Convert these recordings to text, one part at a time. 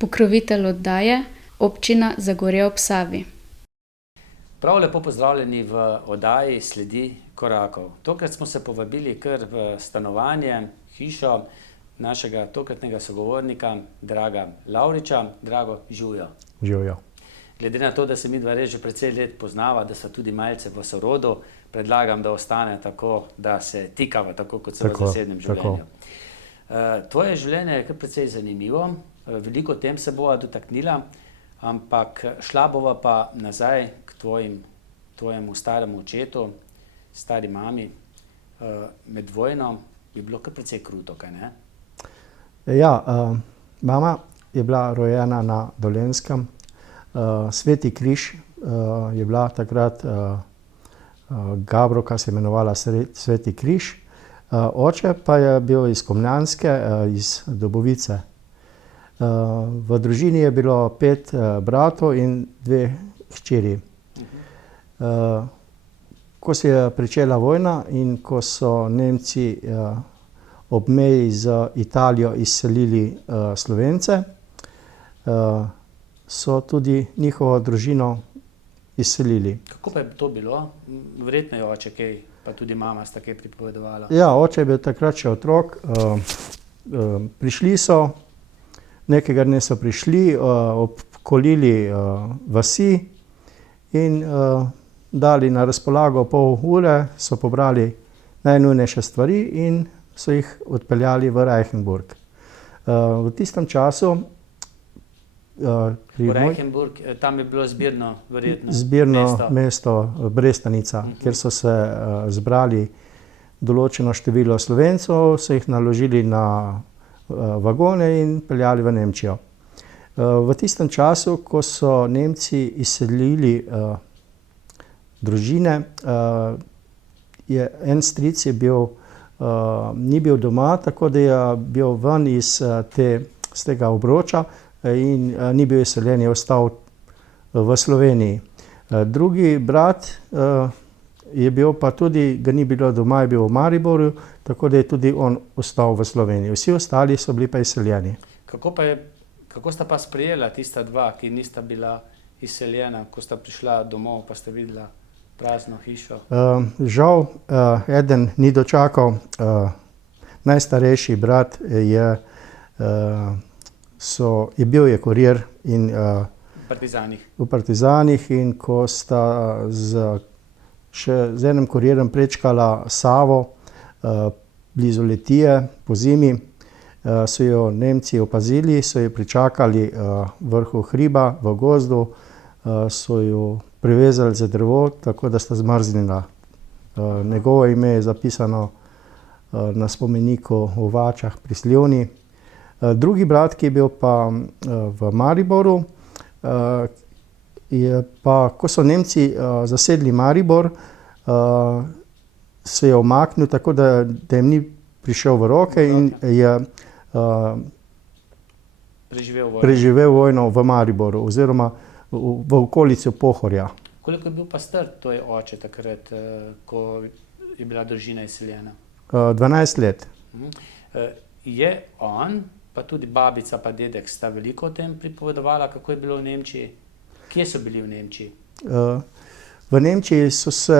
Pokrovitelj oddaje, Občina Zagorje ob Savi. Prav lepo pozdravljeni v oddaji Sledi korakov. Tokrat smo se povabili kar v stanovanje, hišo našega tokratnega sogovornika, Draga Lavriča. Drago, živjo. Živjo. Glede na to, da se midva res že precej let poznava, da sva tudi malce v sorodu, predlagam, da ostane tako, da se tikava, tako kot se v zasebnem življenju. Tvoje življenje je kar precej zanimivo. Veliko tem se bova dotaknila, ampak šla bova pa nazaj k tvojemu staremu očetu, stari mami. Med vojno je bilo kar precej kruto, kaj ne? Ja, mama je bila rojena na Dolenjskem. Sveti križ je bila takrat Gabrovka se imenovala Sveti križ. Oče pa je bil iz Komljanske, iz Dobovice. V družini je bilo 5 bratov in 2 hčeri. Ko se je pričela vojna in ko so Nemci ob meji z Italijo izselili Slovence, so tudi njihovo družino izselili. Kako pa je to bilo? Verjetno je oče kaj, pa tudi mama sta kaj pripovedovala. Ja, oče je bil takrat še otrok. Prišli so, nekega dne so prišli, obkolili vasi in dali na razpolago pol ure, so pobrali najnujnejše stvari in so jih odpeljali v Reichenburg. V tistem času v Reichenburg, tam je bilo zbirno, verjetno, zbirno mesto Brestanica, kjer so se zbrali določeno število Slovencev, so jih naložili na vagone in peljali v Nemčijo. V tistem času, ko so Nemci izselili družine, je en stric je bil, ni bil doma, tako da je bil ven iz tega obroča in ni bil izseljen, je ostal v Sloveniji. Drugi brat je bil pa tudi, ga ni bilo doma, je bil v Mariboru, tako da je tudi on ostal v Sloveniji. Vsi ostali so bili pa izseljeni. Kako sta pa sprejela tista dva, ki nista bila izseljena, ko sta prišla domov, pa sta videla prazno hišo? Žal, eden ni dočakal. Najstarejši brat je bil kurir in v partizanih in ko sta še z enim kurirjem prečkala Savo, blizu Litije, po zimi, so jo Nemci opazili, so jo pričakali vrhu hriba v gozdu, so jo privezali za drevo, tako da sta zmrznila. Njegovo ime je zapisano na spomeniku v Vačah pri Slivni. Drugi brat, ki je bil pa v Mariboru, je pa, ko so Nemci zasedli Maribor, se je umaknil, tako da jim ni prišel v roke in je preživel vojno v Mariboru oziroma v okolici Pohorja. Koliko je bil pa star tvoj oče takrat, ko je bila družina izseljena? 12 let. Je on, pa tudi babica pa dedek, sta veliko o tem pripovedovala, kako je bilo v Nemčiji? Kje so bili v Nemčiji? V Nemčiji so se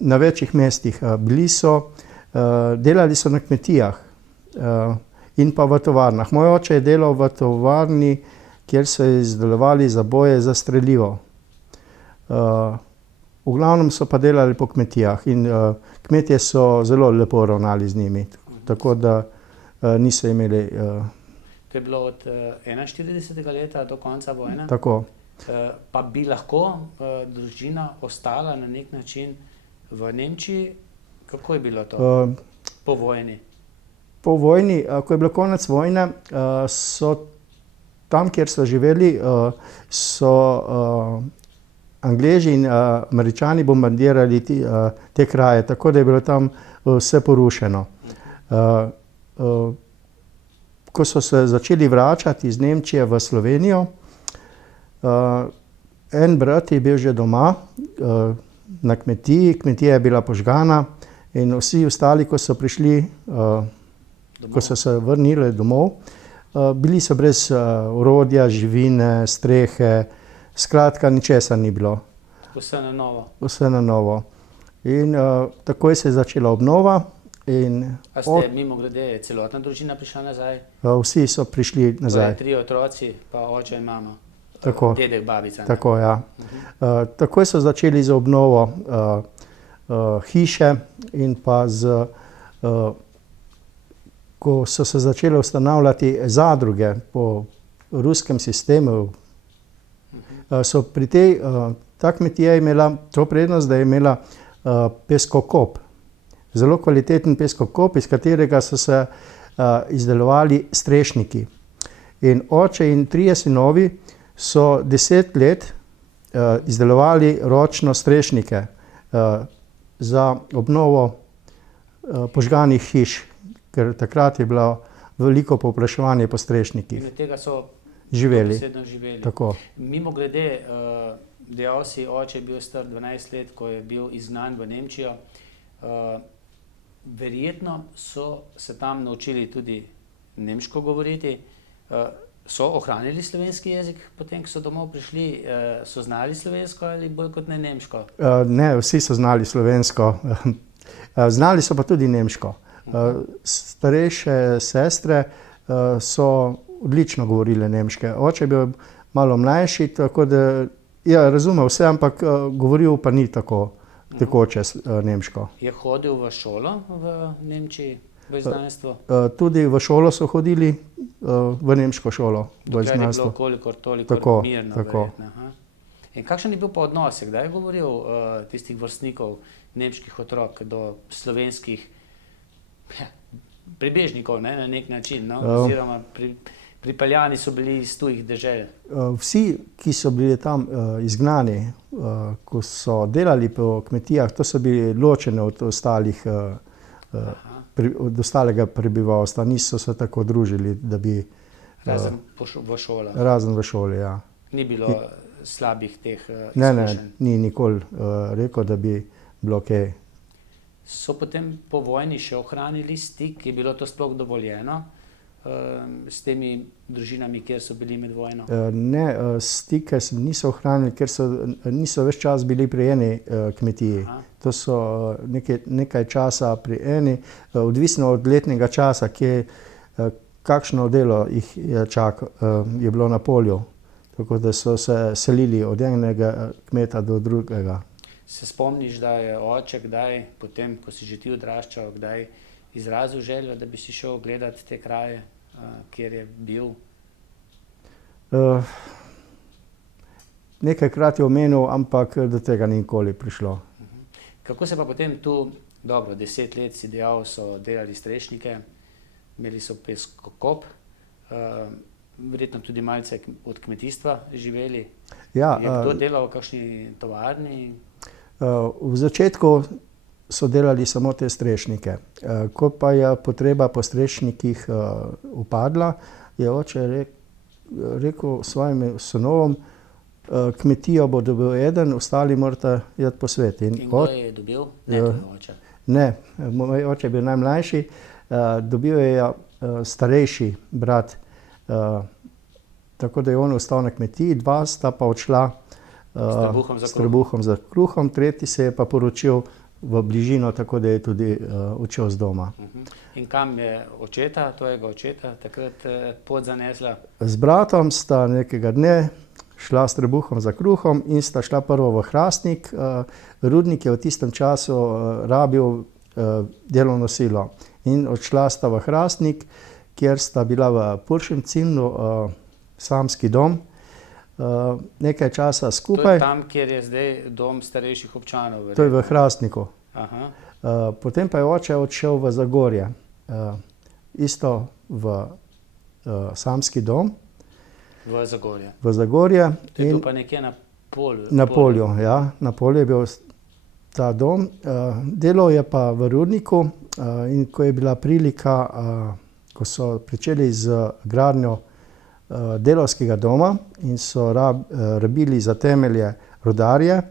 na večjih mestih. Bili so, delali so na kmetijah in pa v tovarnah. Moj oče je delal v tovarni, kjer so izdelovali zaboje za strelivo. V glavnem so pa delali po kmetijah in kmetje so zelo lepo ravnali z njimi, tako da niso imeli... To je bilo od 41. leta do konca vojne? Tako. Pa bi lahko družina ostala na nek način v Nemčiji? Kako je bilo to po vojni? Po vojni, ko je bilo konec vojne, so tam, kjer so živeli, so Angleži in Američani bombardirali te kraje, tako da je bilo tam vse porušeno. Ko so se začeli vračati iz Nemčije v Slovenijo, en brat je bil že doma na kmetiji, kmetija je bila požgana in vsi ostali, ko so prišli, ko so se vrnili domov, bili so brez orodja, živine, strehe, skratka, ničesar ni bilo. Vse na novo. Vse na novo. In takoj se je začela obnova. A ste mimogrede celotna družina prišla nazaj? Vsi so prišli nazaj. Torej 3 otroci, pa oče in mama. Tako. Dedek, babica. Tako, ja. Takoj so začeli z obnovo hiše in pa ko so se začele ustanavljati zadruge po ruskem sistemu, so pri ta kmetija imela to prednost, da je imela peskokop. Zelo kvaliteten peskokop, iz katerega so se izdelovali strešniki. In oče in 3 sinovi so 10 let izdelovali ročno strešnike za obnovo požganih hiš, ker takrat je bilo veliko povpraševanje po strešnikih. In od tega so živeli. Tako. Mimogrede, dejal si, oče je bil star 12 let, ko je bil izgnan v Nemčijo. Verjetno so se tam naučili tudi nemško govoriti. So ohranili slovenski jezik, potem, ko so domov prišli, so znali slovensko ali bolj kot ne nemško? Ne, vsi so znali slovensko. Znali so pa tudi nemško. Starejše sestre so odlično govorile nemške. Oče je bil malo mlajši, tako da razumel vse, ampak govoril pa ni tako tekoče nemško. Je hodil v šolo v Nemčiji, v izgnanstvo? Tudi v šolo so hodili, v nemško šolo. Dokler je bilo kolikor toliko mirno. Tako. In kakšen je bil pa odnos? Kdaj je govoril tistih vrstnikov nemških otrok do slovenskih pribežnikov, na nek način, oziroma pripeljani so bili iz tujih dežel? Vsi, ki so bili tam izgnani, ko so delali po kmetijah, to so bili ločeni od ostalega prebivalstva, niso se tako družili, da bi... Razen v šolah? Razen v šoli, ja. Ni bilo slabih teh izkušenj? Ne, ni nikoli rekel, da bi bilo kaj. So potem po vojni še ohranili stik? Je bilo to sploh dovoljeno s temi družinami, kjer so bili med vojno? Ne, stike niso ohranili, ker niso ves čas bili pri eni kmetiji. To so nekaj časa pri eni, odvisno od letnega časa, kakšno delo jih je bilo na polju. Tako da so se selili od enega kmeta do drugega. Se spomniš, da je oče kdaj, potem, ko si že ti odraščal, kdaj izrazil željo, da bi si šel gledati te kraje, kjer je bil? Nekajkrat je omenil, ampak do tega ni nikoli prišlo. Kako se pa potem tu, dobro, 10 let si dejal, so delali strešnike, imeli so peskokop, verjetno tudi malce od kmetijstva živeli. Ja, je kdo delal v kakšni tovarni? V začetku so delali samo te strešnike. Ko pa je potreba po strešnikih upadla, je oče rekel svojim sinovom, kmetijo bo dobil eden, ostali morate iti po svet. In kdo je dobil? Ne, tvoj oče? Ne, moj oče je bil najmlajši, dobil je starejši brat, tako da je on ostal na kmetiji, 2 sta pa odšla s trebuhom za kruhom, 3. se je pa poročil v bližino, tako da je tudi odšel z doma. In kam je očeta, tvojega očeta, takrat pot zanesla? Z bratom sta nekega dne šla s trebuhom za kruhom in sta šla prvo v Hrastnik. Rudnik je v tistem času rabil delovno silo. In odšla sta v Hrastnik, kjer sta bila v Puršem Cimnu, samski dom, nekaj časa skupaj. To je tam, kjer je zdaj dom starejših občanov? To je v Hrastniku. Potem pa je oče odšel v Zagorje, isto v samski dom. V Zagorje? V Zagorje. To je bil pa nekje na polju? Na polju, ja. Na polju je bil ta dom. Delal je pa v rudniku in ko je bila prilika, ko so pričeli z gradnjo delavskega doma in so rabili za temelje rudarje,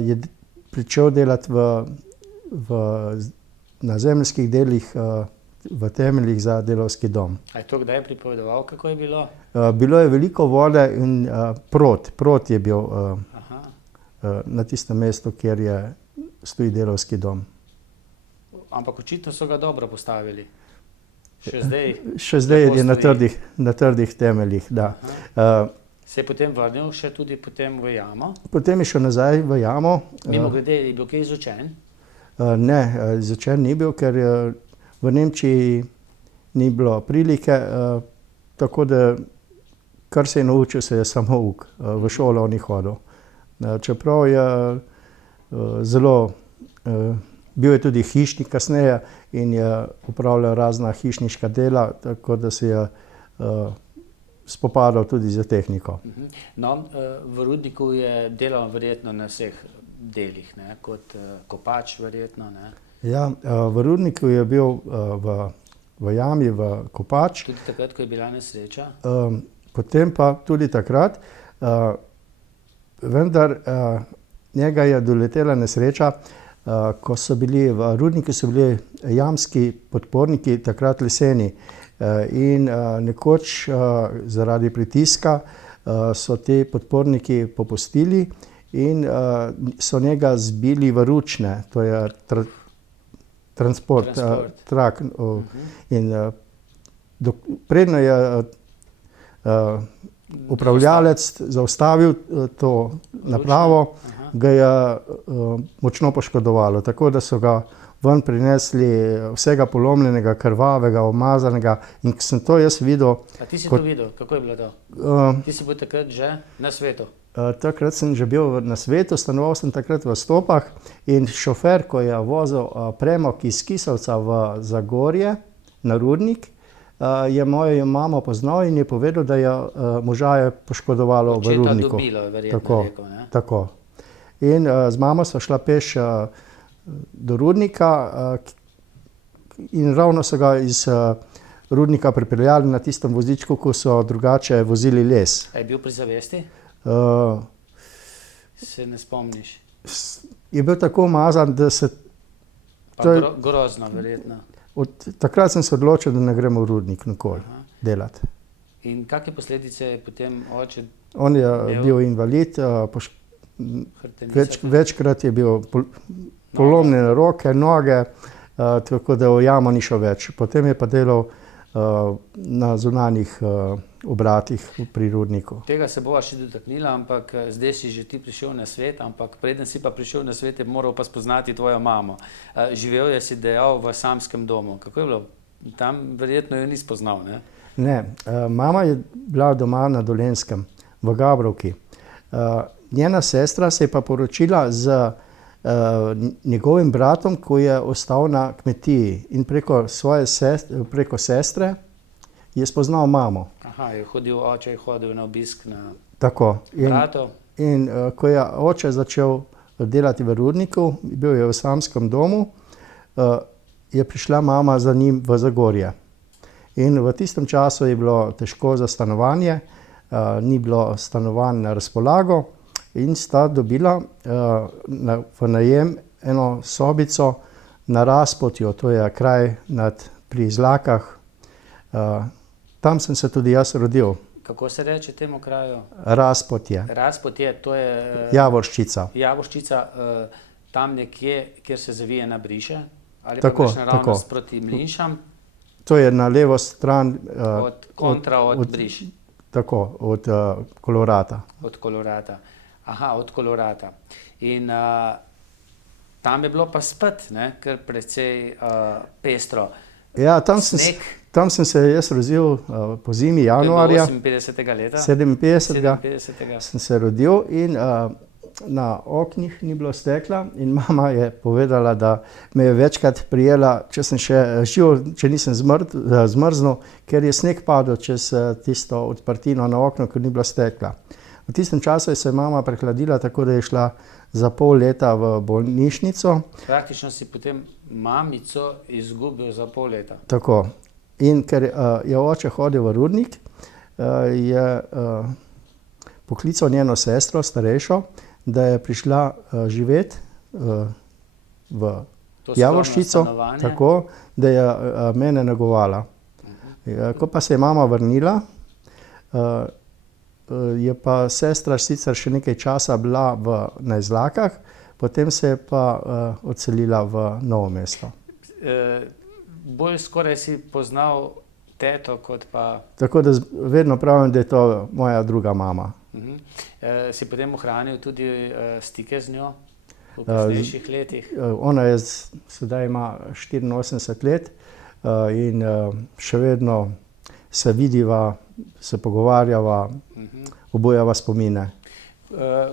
je pričel delati na zemeljskih delih v temeljih za delavski dom. A je to kdaj pripovedoval, kako je bilo? Bilo je veliko vode in prod je bil na tistem mestu, kjer stoji delavski dom. Ampak očitno so ga dobro postavili. Še zdaj je na trdih temeljih, da. Se je potem vrnil še tudi potem v jamo? Potem je šel nazaj v jamo. Mimogrede, je bil kaj izučen? Ne, izučen ni bil, ker v Nemčiji ni bilo prilike, tako da kar se je naučil, se je samouk. V šolo ni hodil. Čeprav je bil je tudi hišnik kasneje in je upravljal razna hišniška dela, tako da se je spopadal tudi z tehniko. No, v rudniku je delal verjetno na vseh delih, ne? Kot kopač verjetno, ne? Ja, v rudniku je bil v jami, v kopač. Tudi takrat, ko je bila nesreča? Potem pa tudi takrat, vendar njega je doletela nesreča, ko so bili v rudniku jamski podporniki takrat leseni. In nekoč zaradi pritiska so ti podporniki popustili in so njega zbili v ručne, to je transport. Trak. In predno je upravljalec zaustavil to napravo, ga je močno poškodovalo, tako da so ga ven prinesli vsega polomljenega, krvavega, umazanega, in ko sem to jaz videl... A ti si to videl? Kako je bilo to? Ti si bil takrat že na svetu? Takrat sem že bil na svetu, stanoval sem takrat v Stopah in šofer, ko je vozil premog iz Kisovca v Zagorje na rudnik, je mojo mamo poznal in je povedal, da je moža je poškodovalo v rudniku. Očeta dobilo, verjetno rekel, ne? Tako. In z mamo so šla peš do rudnika in ravno so ga iz rudnika pripeljali na tistem vozičku, ko so drugače vozili les. A je bil pri zavesti? Se ne spomniš? Je bil tako umazan, da se... Grozno, verjetno. Od takrat sem se odločil, da ne gremo v rudnik nikoli delati. In kakšne posledice je potem oče? On je bil invalid, večkrat je bil polomljene roke, noge, tako da v jamo ni šel več. Potem je pa delal na zunanjih obratih pri rudniku. Tega se bova še dotaknila, ampak zdaj si že ti prišel na svet, ampak preden si pa prišel na svet, je moral pa spoznati tvojo mamo. Živel je, si dejal, v samskem domu. Kako je bilo? Tam verjetno jo ni spoznal, ne? Ne, mama je bila doma na Dolenjskem, v Gabrovki. Njena sestra se je pa poročila z njegovim bratom, ko je ostal na kmetiji, in preko sestre je spoznal mamo. Aha, oče je hodil na obisk na bratu. In ko je oče začel delati v rudniku, bil je v samskem domu, je prišla mama za njim v Zagorje. In v tistem času je bilo težko za stanovanje, ni bilo stanovanj na razpolago, in sta dobila v najem eno sobico na Razpotju, to je kraj pri Izlakah. Tam sem se tudi jaz rodil. Kako se reče temu kraju? Razpotje. Razpotje, to je... Javorščica. Javorščica, tam nekje, kjer se zavije na Briše? Ali pa greš naravnost proti Mlinšam? To je na levo stran... Od Briš? Tako, od Kolorata. Od Kolorata. Aha, od Kolorata. In tam je bilo pa spet, ne, kar precej pestro. Ja, tam sem se jaz rodil po zimi januarja. 58. leta? 57. sem se rodil in na oknih ni bilo stekla in mama je povedala, da me je večkrat prijela, če sem še živ, če nisem zmrznil, ker je sneg padel čez tisto odprtino na okno, ker ni bilo stekla. V tistem času se je mama prehladila, tako da je šla za pol leta v bolnišnico. Praktično si potem mamico izgubil za pol leta. Tako. In ker je oče hodil v rudnik, je poklical njeno sestro, starejšo, da je prišla živeti v Javorščico, tako, da je mene negovala. Ko pa se je mama vrnila, je pa sestra sicer še nekaj časa bila na Izlakah, potem se je pa odselila v Novo mesto. Bolj skoraj si poznal teto kot pa... Tako da vedno pravim, da je to moja druga mama. Si potem ohranil tudi stike z njo v kasnejših letih? Ona sedaj ima 84 let in še vedno se vidiva, se pogovarjava, obujava spomine.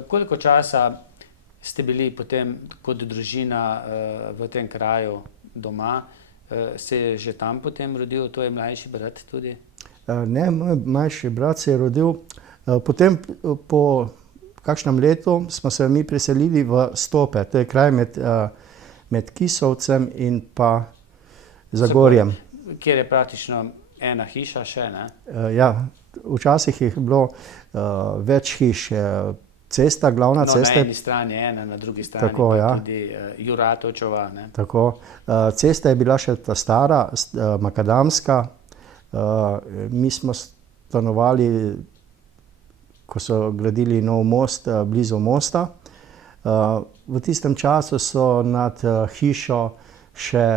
Koliko časa ste bili potem kot družina v tem kraju doma? Se je že tam potem rodil tvoj mlajši brat tudi? Ne, moj mlajši brat se je rodil. Potem po kakšnem letu smo se mi preselili v Stope. To je kraj med Kisovcem in pa Zagorjem. Kjer je praktično ena hiša še, ne? Ja, včasih je bilo več hiš. Cesta, glavna cesta. Na eni strani ena, na drugi strani tako, pa ja. tudi Juratovčeva, ne? Tako. Cesta je bila še ta stara, makadamska. Mi smo stanovali, ko so gradili nov most, blizu mosta. V tistem času so nad hišo še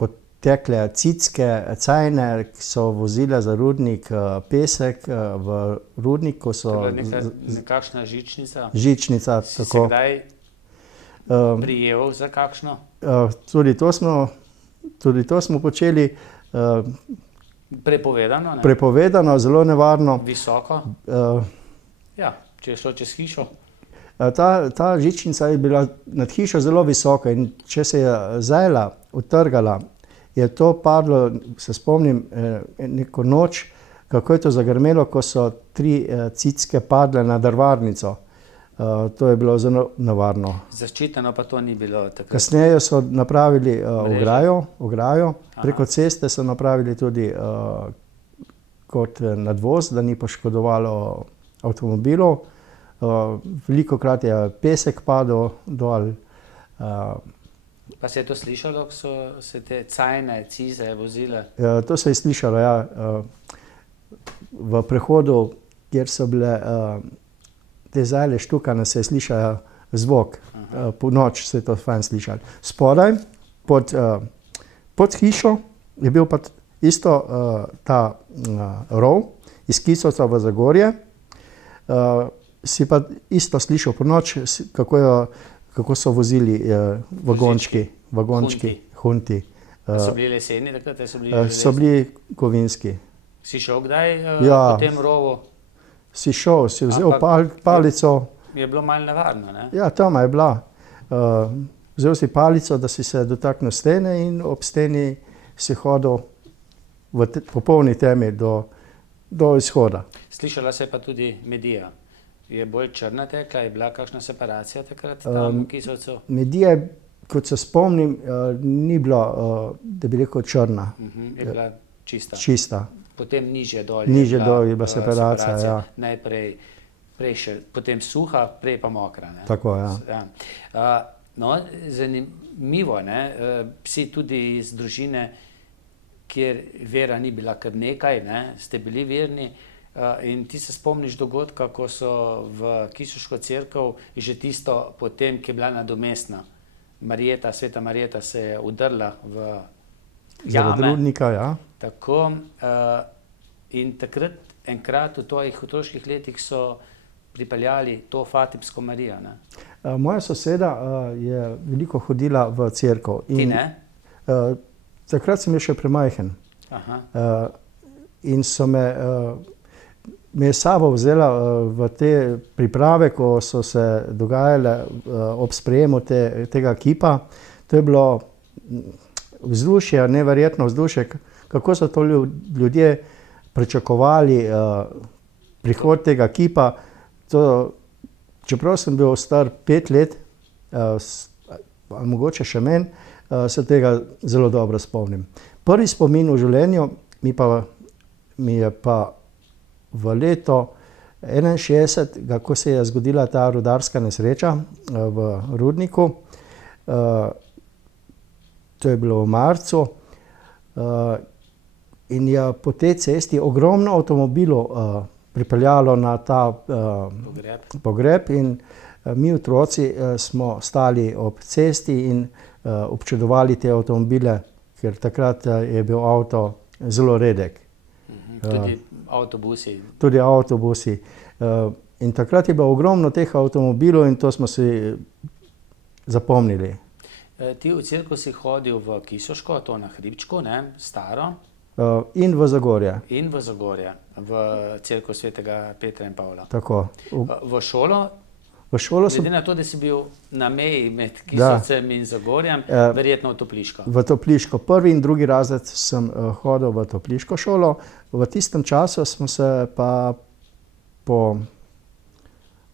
potekle cicke, cajne, ki so vozile za rudnik pesek v rudnik, ko so... To je bila nekakšna žičnica? Žičnica, Si tako. se kdaj prijel za kakšno? Tudi to smo počeli. Prepovedano, ne? Prepovedano, zelo nevarno. Visoko? Ja, če je šlo čez hišo. Ta žičnica je bila nad hišo zelo visoka in če se je zajla, utrgala, je to padlo, se spomnim, neko noč, kako je to zagrmelo, ko so 3 cicke padle na drvarnico. To je bilo zelo nevarno. Zaščiteno pa to ni bilo takrat? Kasneje so napravili ograjo, preko ceste so napravili tudi kot nadvoz, da ni poškodovalo avtomobilov. Velikokrat je pesek padel dol. Pa se je to slišalo, ko so se te cajne, cize vozile? To se je slišalo, ja. V prehodu, kjer so bile te zajle štukane, se je slišal zvok. Po noč se je to fajn slišalo. Spodaj, pod hišo, je bil pa isto ta rov iz Kisovca v Zagorje. Si pa isto slišal po noč, kako so vozili vagončki, hunti. So bili leseni takrat? So bili kovinski. Si šel kdaj Ja. po tem rovu? Si šel, si vzel palico. Je bilo malo nevarno, ne? Ja, tam je bila. Vzel si palico, da si se dotaknil stene in ob steni si hodil v popolni temi do izhoda. Slišala se je pa tudi Medija. Je bolj črna tekla? Je bila kakšna separacija takrat tam v Kisovcu? Medija, kot se spomnim, ni bila, da bi rekel, črna. Je bila čista? Čista. Potem nižje dol Nižje dol je bila separacija, ja. Najprej še, potem suha, prej pa mokra, ne? Tako, ja. No, zanimivo, ne? Si tudi iz družine, kjer vera ni bila kar nekaj, ne? Ste bili verni. In ti se spomniš dogodka, ko so v Kisuško cerkev že tisto potem, ki je bila nadomestna. Sveta Marjeta se je udrla v jame. Zaradi rudnika, ja. Tako. In takrat enkrat v tvojih otroških letih so pripeljali to Fatimsko Marijo, ne? Moja soseda je veliko hodila v cerkev. Ti ne? Takrat sem bil še premajhen. In so me je sabo vzela v te priprave, ko so se dogajale ob sprejemu tega kipa. To je bilo vzdušje, neverjetno vzdušje, kako so to ljudje pričakovali prihod tega kipa. Čeprav sem bil star 5 let, mogoče še manj, se tega zelo dobro spomnim. Prvi spomin v življenju mi je pa v leto 61, ko se je zgodila ta rudarska nesreča v rudniku. To je bilo v marcu. In je po tej cesti ogromno avtomobilov pripeljalo na ta pogreb in mi otroci smo stali ob cesti in občudovali te avtomobile, ker takrat je bil avto zelo redek. Tudi avtobusi. Tudi avtobusi. In takrat je bilo ogromno teh avtomobilov in to smo si zapomnili. Ti v cerkev si hodil v Kisoško, to na hribčku, ne, staro. In v Zagorje. In v Zagorje, v cerkev svetega Petra in Pavla. Tako. V šolo? V šolo sem... Glede na to, da si bil na meji med Kisovcem in Zagorjem, verjetno v Topliško. V Topliško. Prvi in drugi razred sem hodil v Topliško šolo. V tistem času smo se pa po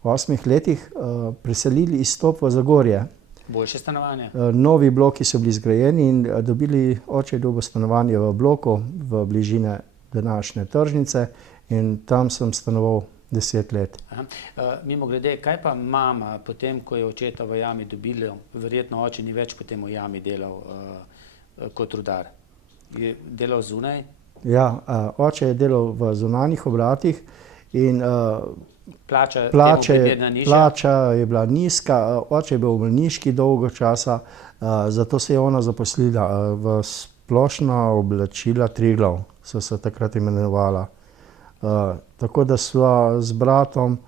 8 letih preselili izstop v Zagorje. Boljše stanovanje? Novi bloki so bili zgrajeni in oče je dobil stanovanje v bloku v bližini današnje tržnice in tam sem stanoval 10 let. Mimogrede, kaj pa mama, potem ko je očeta v jami dobila, verjetno oče ni več potem v jami delal kot rudar. Je delal zunaj? Ja, oče je delal v zunanjih obratih in plača je bila nizka. Oče je bil v bolniški dolgo časa, zato se je ona zaposlila v splošna oblačila Triglav, so se takrat imenovala. Tako da sva z bratom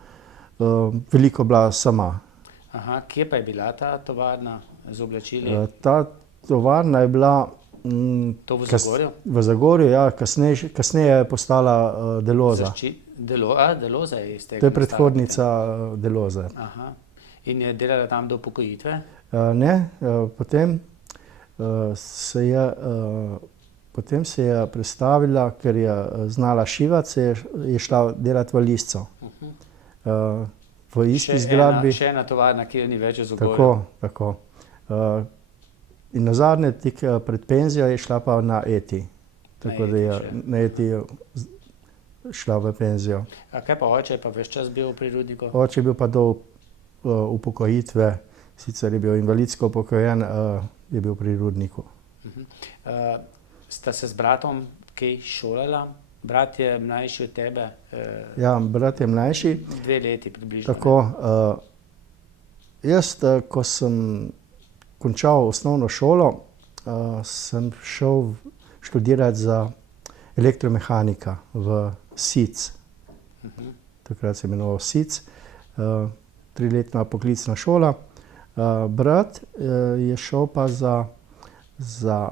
veliko bila sama. Kje pa je bila ta tovarna z oblačili? Ta tovarna je bila to v Zagorju? V Zagorju, ja. Kasneje je postala Deloza. Deloza je iz tega. To je predhodnica Deloze. In je delala tam do upokojitve? Ne, potem se je prestavila, ker je znala šivati, je šla delati v Lisco. V isti zgradbi. Še ena tovarna, ki jo ni več v Zagorju. Tako. In nazadnje, tik pred penzijo je šla pa na ETI. Tako da je na ETI šla v penzijo. Kaj pa oče, je pa ves čas bil pri rudniku? Oče je bil pa do upokojitve, sicer je bil invalidsko upokojen, je bil pri rudniku. Sta se z bratom kaj šolala? Brat je mlajši od tebe? Ja, brat je mlajši. 2 leti približno. Tako. Jaz, ko sem končal osnovno šolo, sem šel študirati za elektromehanika v SIC. Takrat se je imenoval SIC. 3-letna poklicna šola. Brat je šel pa za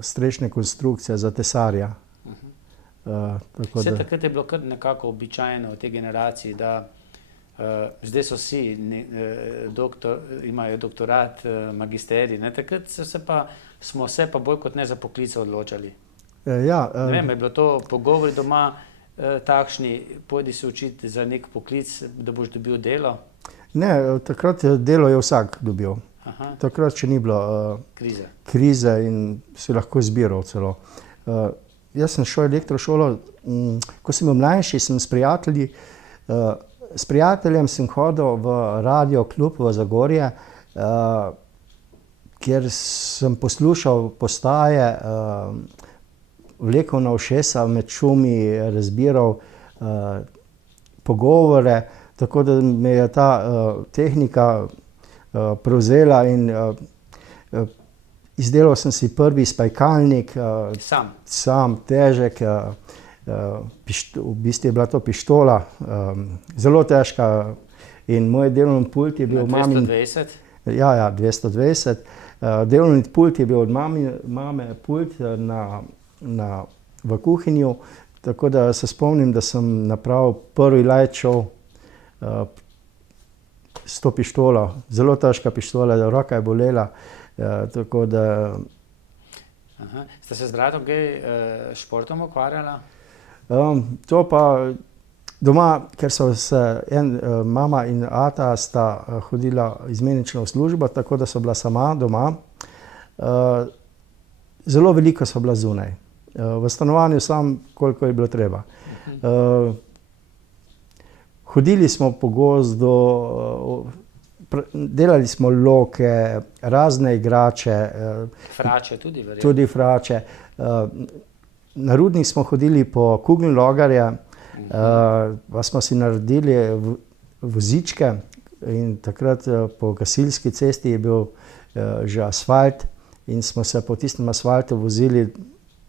strešne konstrukcije, za tesarja. Takrat je bilo kar nekako običajno v tej generaciji, da zdaj so vsi, imajo doktorat, magisterij, takrat smo se pa bolj kot ne za poklice odločali. Ja, ne vem, je bilo to pogovori doma takšni, pojdi se učiti za nek poklic, da boš dobil delo? Ne, takrat delo je vsak dobil. Takrat še ni bilo krize in si lahko izbiral celo. Jaz sem šel v elektrošolo, ko sem bil mlajši, sem s prijateljem sem hodil v radio klub v Zagorje, kjer sem poslušal postaje, vlekel na ušesa, med šumi razbiral pogovore, tako da me je ta tehnika prevzela in izdelal sem si prvi spajkalnik. Sam, težek. V bistvu je bila to pištola, zelo težka in moj delovni pult je bil od mame. 220? Ja, 220. Delovni pult je bil od mame pult v kuhinju, tako da se spomnim, da sem napravil prvi light show s to pištolo. Zelo težka pištola, roka je bolela, tako da... Ste se z bratom kaj športom ukvarjala? To pa doma, ker so se mama in ata sta hodila izmenično v službo, tako da so bila sama doma. Zelo veliko so bila zunaj. V stanovanju sam, koliko je bilo treba. Hodili smo po gozdu, delali smo loke, razne igrače. Frače tudi, verjetno. Tudi frače. Na rudnik smo hodili po Kugellogarja, pa smo si naredili vozičke in takrat po Gasilski cesti je bil že asfalt in smo se po tistem asfaltu vozili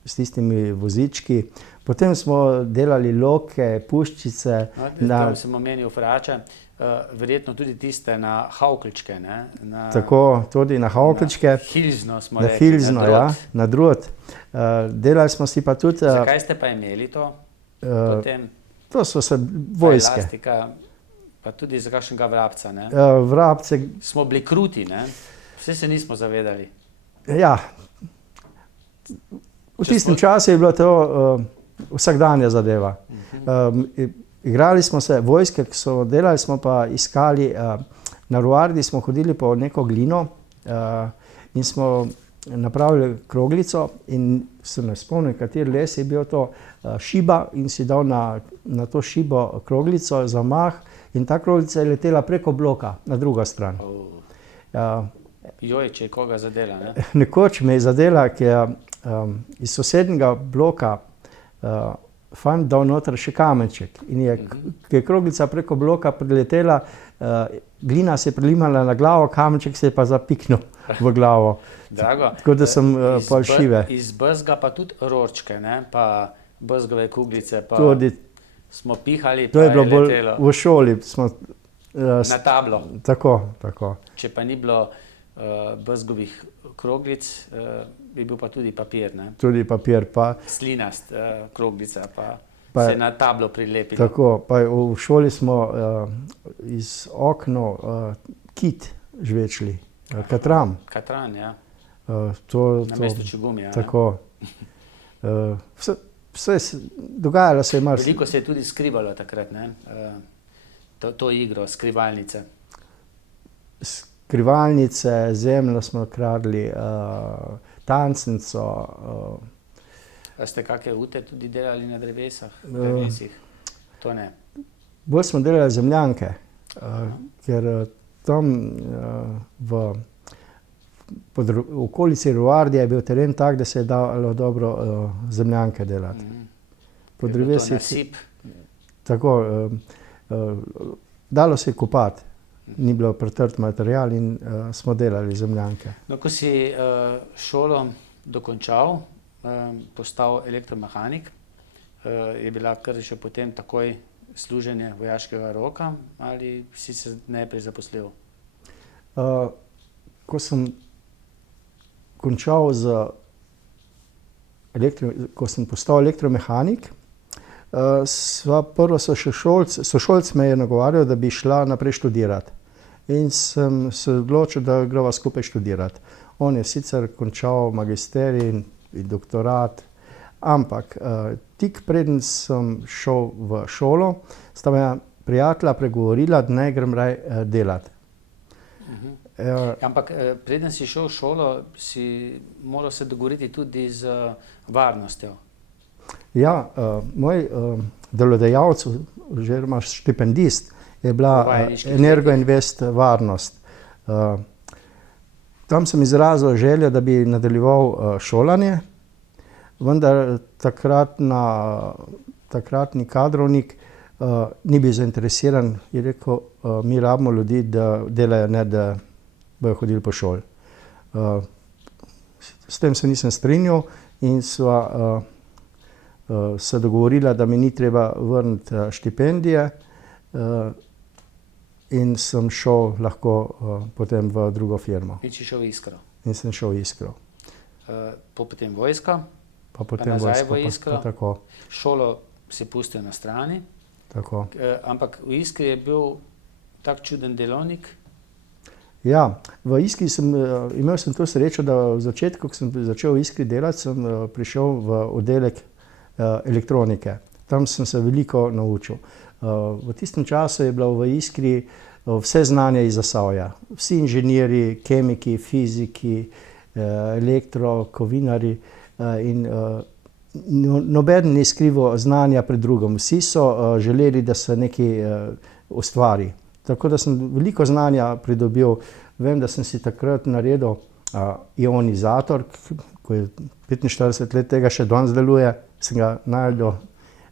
s tistimi vozički. Potem smo delali loke, puščice. Tam sem omenil frače, verjetno tudi tiste na havkličke, ne? Tako, tudi na havkličke. Na hilzno smo rekli, hilzno, ja, na drot. Delali smo si pa tudi... Zakaj ste pa imeli to potem? To so se vojske. Elastika, pa tudi za kakšnega vrabca, ne? Vrabce... Smo bili kruti, ne? Vse se nismo zavedali. Ja. V tistem času je bilo to vsakdanja zadeva. Igrali smo se, vojske, ki so delali, smo pa iskali, na Ruardi smo hodili po neko glino in smo napravili kroglico in se ne spomnim, kateri les je bil to, šiba, in si dal na to šibo kroglico za mah in ta kroglica je letela preko bloka na drugo stran. Joj, če je koga zadela, ne? Nekoč me je zadela, ki je iz sosednjega bloka fant dal noter še kamenček in ki je kroglica preko bloka priletela, glina se je prilimala na glavo, kamenček se je pa zapiknil v glavo. Drago, tako da sem pol šive. Iz bezga pa tudi ročke, ne? Pa bezgove kuglice, pa tudi, smo pihali, to pa je bilo bolj v šoli. Na tablo. Tako. Če pa ni bilo bezgovih kroglic, bi bil pa tudi papir, ne? Tudi papir, pa... Slinast kroglica, pa se na tablo prilepili. Tako, pa v šoli smo iz okno kit žvečili, katran. Katran, ja. Na mesto čigumija. Tako. Vse dogajalo se je marsikaj. Veliko se je tudi skrivalo takrat, ne? To igro, skrivalnice. Skrivalnice, zemljo smo kradli, tancnico. Ste kakšne ute tudi delali na drevesih? To ne. Bolj smo delali zemljanke, ker tam v okolici Ruardija je bil teren tak, da se je dalo dobro zemljanke delati. Po drevesih... nasip? Tako, dalo se je kopati. Ni bilo pretrt material in smo delali zemljanke. No, ko si šolo dokončal, postal elektromehanik, je bila kar še potem takoj služenje vojaškega roka ali si se najprej zaposlil? Ko sem končal ko sem postal elektromehanik, prvo sošolc me je nagovarjal, da bi šla naprej študirati. In sem se odločil, da greva skupaj študirati. On je sicer končal magisterij in doktorat, ampak tik preden sem šel v šolo, sta me prijatelja pregovorila, da naj grem raj delati. Ampak preden si šel v šolo, si moral se dogovoriti tudi z varnostjo. Ja, moj delodajalec oziroma štipendist je bila Energoinvest varnost. Tam sem izrazil željo, da bi nadaljeval šolanje, vendar takratni kadrovnik ni bil zainteresiran, je rekel, mi rabimo ljudi, da delajo, ne da bojo hodili po šoli. S tem se nisem strinjal in sva se dogovorila, da mi ni treba vrniti štipendije in sem šel lahko potem v drugo firmo. In si šel v Iskro? In sem šel v Iskro. Potem vojska, pa nazaj v Iskro. Tako. Šolo si pustil na strani. Tako. Ampak v Iskri je bil tak čuden delovnik? Ja, v Iskri imel sem to srečo, da v začetku, ko sem začel v Iskri delati, sem prišel v oddelek elektronike. Tam sem se veliko naučil. V tistem času je bilo v Iskri vse znanje iz Zasavja. Vsi inženirji, kemiki, fiziki, kovinarji in nobeden ni skrival znanja pred drugim. Vsi so želeli, da se nekaj ustvari. tako da sem veliko znanja pridobil. Vem, da sem si takrat naredil ionizator, ko je 45 let tega še danes deluje, sem ga najdel.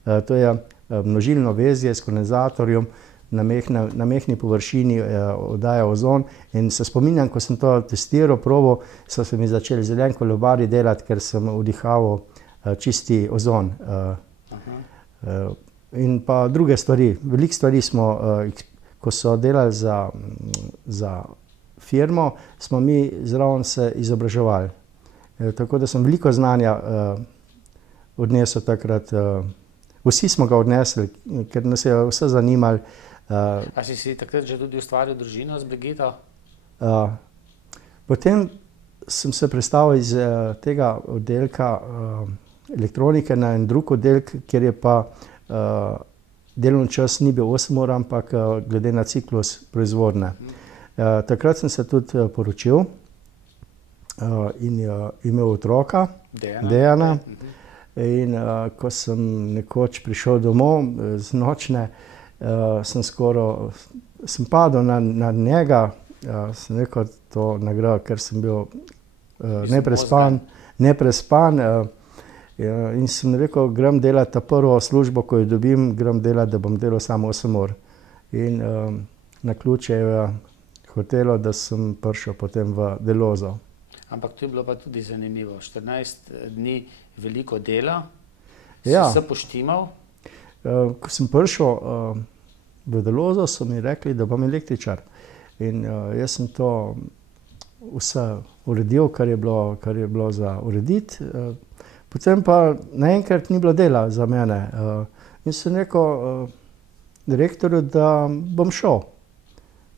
To je množilno vezje s kondenzatorjem, na mehni površini oddaja ozon in se spominjam, ko sem to testiral, probal, so se mi začeli zeleni kolobarji delati, ker sem vdihaval čisti ozon. In pa druge stvari, veliko stvari smo, ko so delali za firmo, smo mi zraven se izobraževali. Tako da sem veliko znanja odnesel takrat. Vsi smo ga odnesli, ker nas je vse zanimalo. A si takrat že tudi ustvaril družino z Brigito? Potem sem se prestavil iz tega oddelka elektronike na en drug oddelek, kjer je pa delovni čas ni bil 8 ur, ampak glede na ciklus proizvodnje. Takrat sem se tudi poročil in imel otroka, Dejana. In ko sem nekoč prišel domov z nočne, sem padel na njega, sem rekel to nagrado, ker sem bil neprespan. In sem rekel, grem delati ta prvo službo, ko jo dobim, grem delati, da bom delal samo 8 ur. In naključje je hotelo, da sem prišel potem v Delozo. Ampak to je bilo pa tudi zanimivo. 14 dni veliko dela, si se poštimal? Ko sem prišel v Delozo, so mi rekli, da bom električar. In jaz sem to vse uredil, kar je bilo za urediti. Potem pa naenkrat ni bilo dela za mene. In sem rekel direktorju, da bom šel,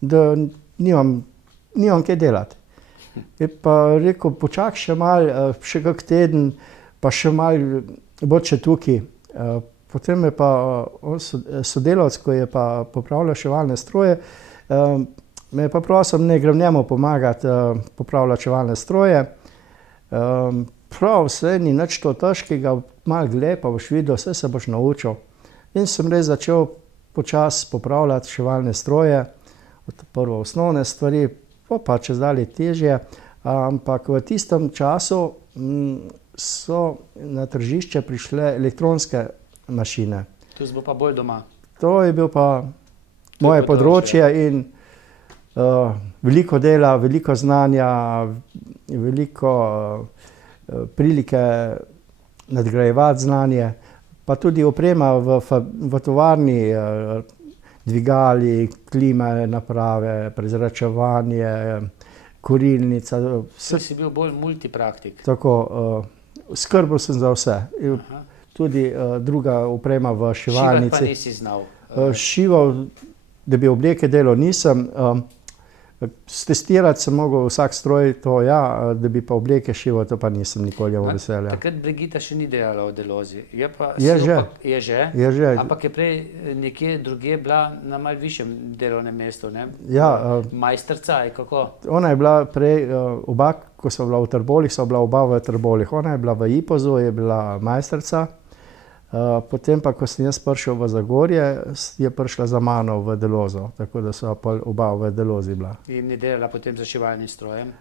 da nimam kaj delati. Je pa rekel, počakaj še malo, še kak teden, pa še malo bod še tukaj. Potem je pa sodelavec, ko je pa popravljal ševalne stroje, me je pa prosil, ne grem njemu pomagati popravljati ševalne stroje. Prav, vse ni nič to težkega, malo glej, pa boš videl, vse se boš naučil. In sem res začel počasi popravljati ševalne stroje, prvo osnovne stvari, pa čez dalje težje, ampak v tistem času so na tržišče prišle elektronske mašine. To je bil pa bolj doma. To je bil pa moje področje in veliko dela, veliko znanja, veliko prilike nadgrajevati znanje, pa tudi oprema v tovarni, dvigali, klime, naprave, prezračevanje, kurilnica. Si bil bolj multipraktik. Tako, skrbel sem za vse. Tudi druga oprema v šivalnici. Šivati pa nisi znal? Šival, da bi obleke delal, nisem. Stestirati sem mogel vsak stroj, to da bi pa obleke šival, to pa nisem nikoli imel veselja. Takrat Brigita še ni delala v Delozi. Je že. Ampak je prej nekje drugje bila na malo višjem delovnem mestu, ne? Ja. Majsterca, kako? Ona je bila prej, oba, ko so bila v Trbolih, so bila oba v Trbolih. Ona je bila v Ipozu, je bila majsterca. Potem pa, ko sem jaz prišel v Zagorje, je prišla za mano v Delozo, tako da so pa oba v Delozi bila. In je delala potem za šivalnim strojem?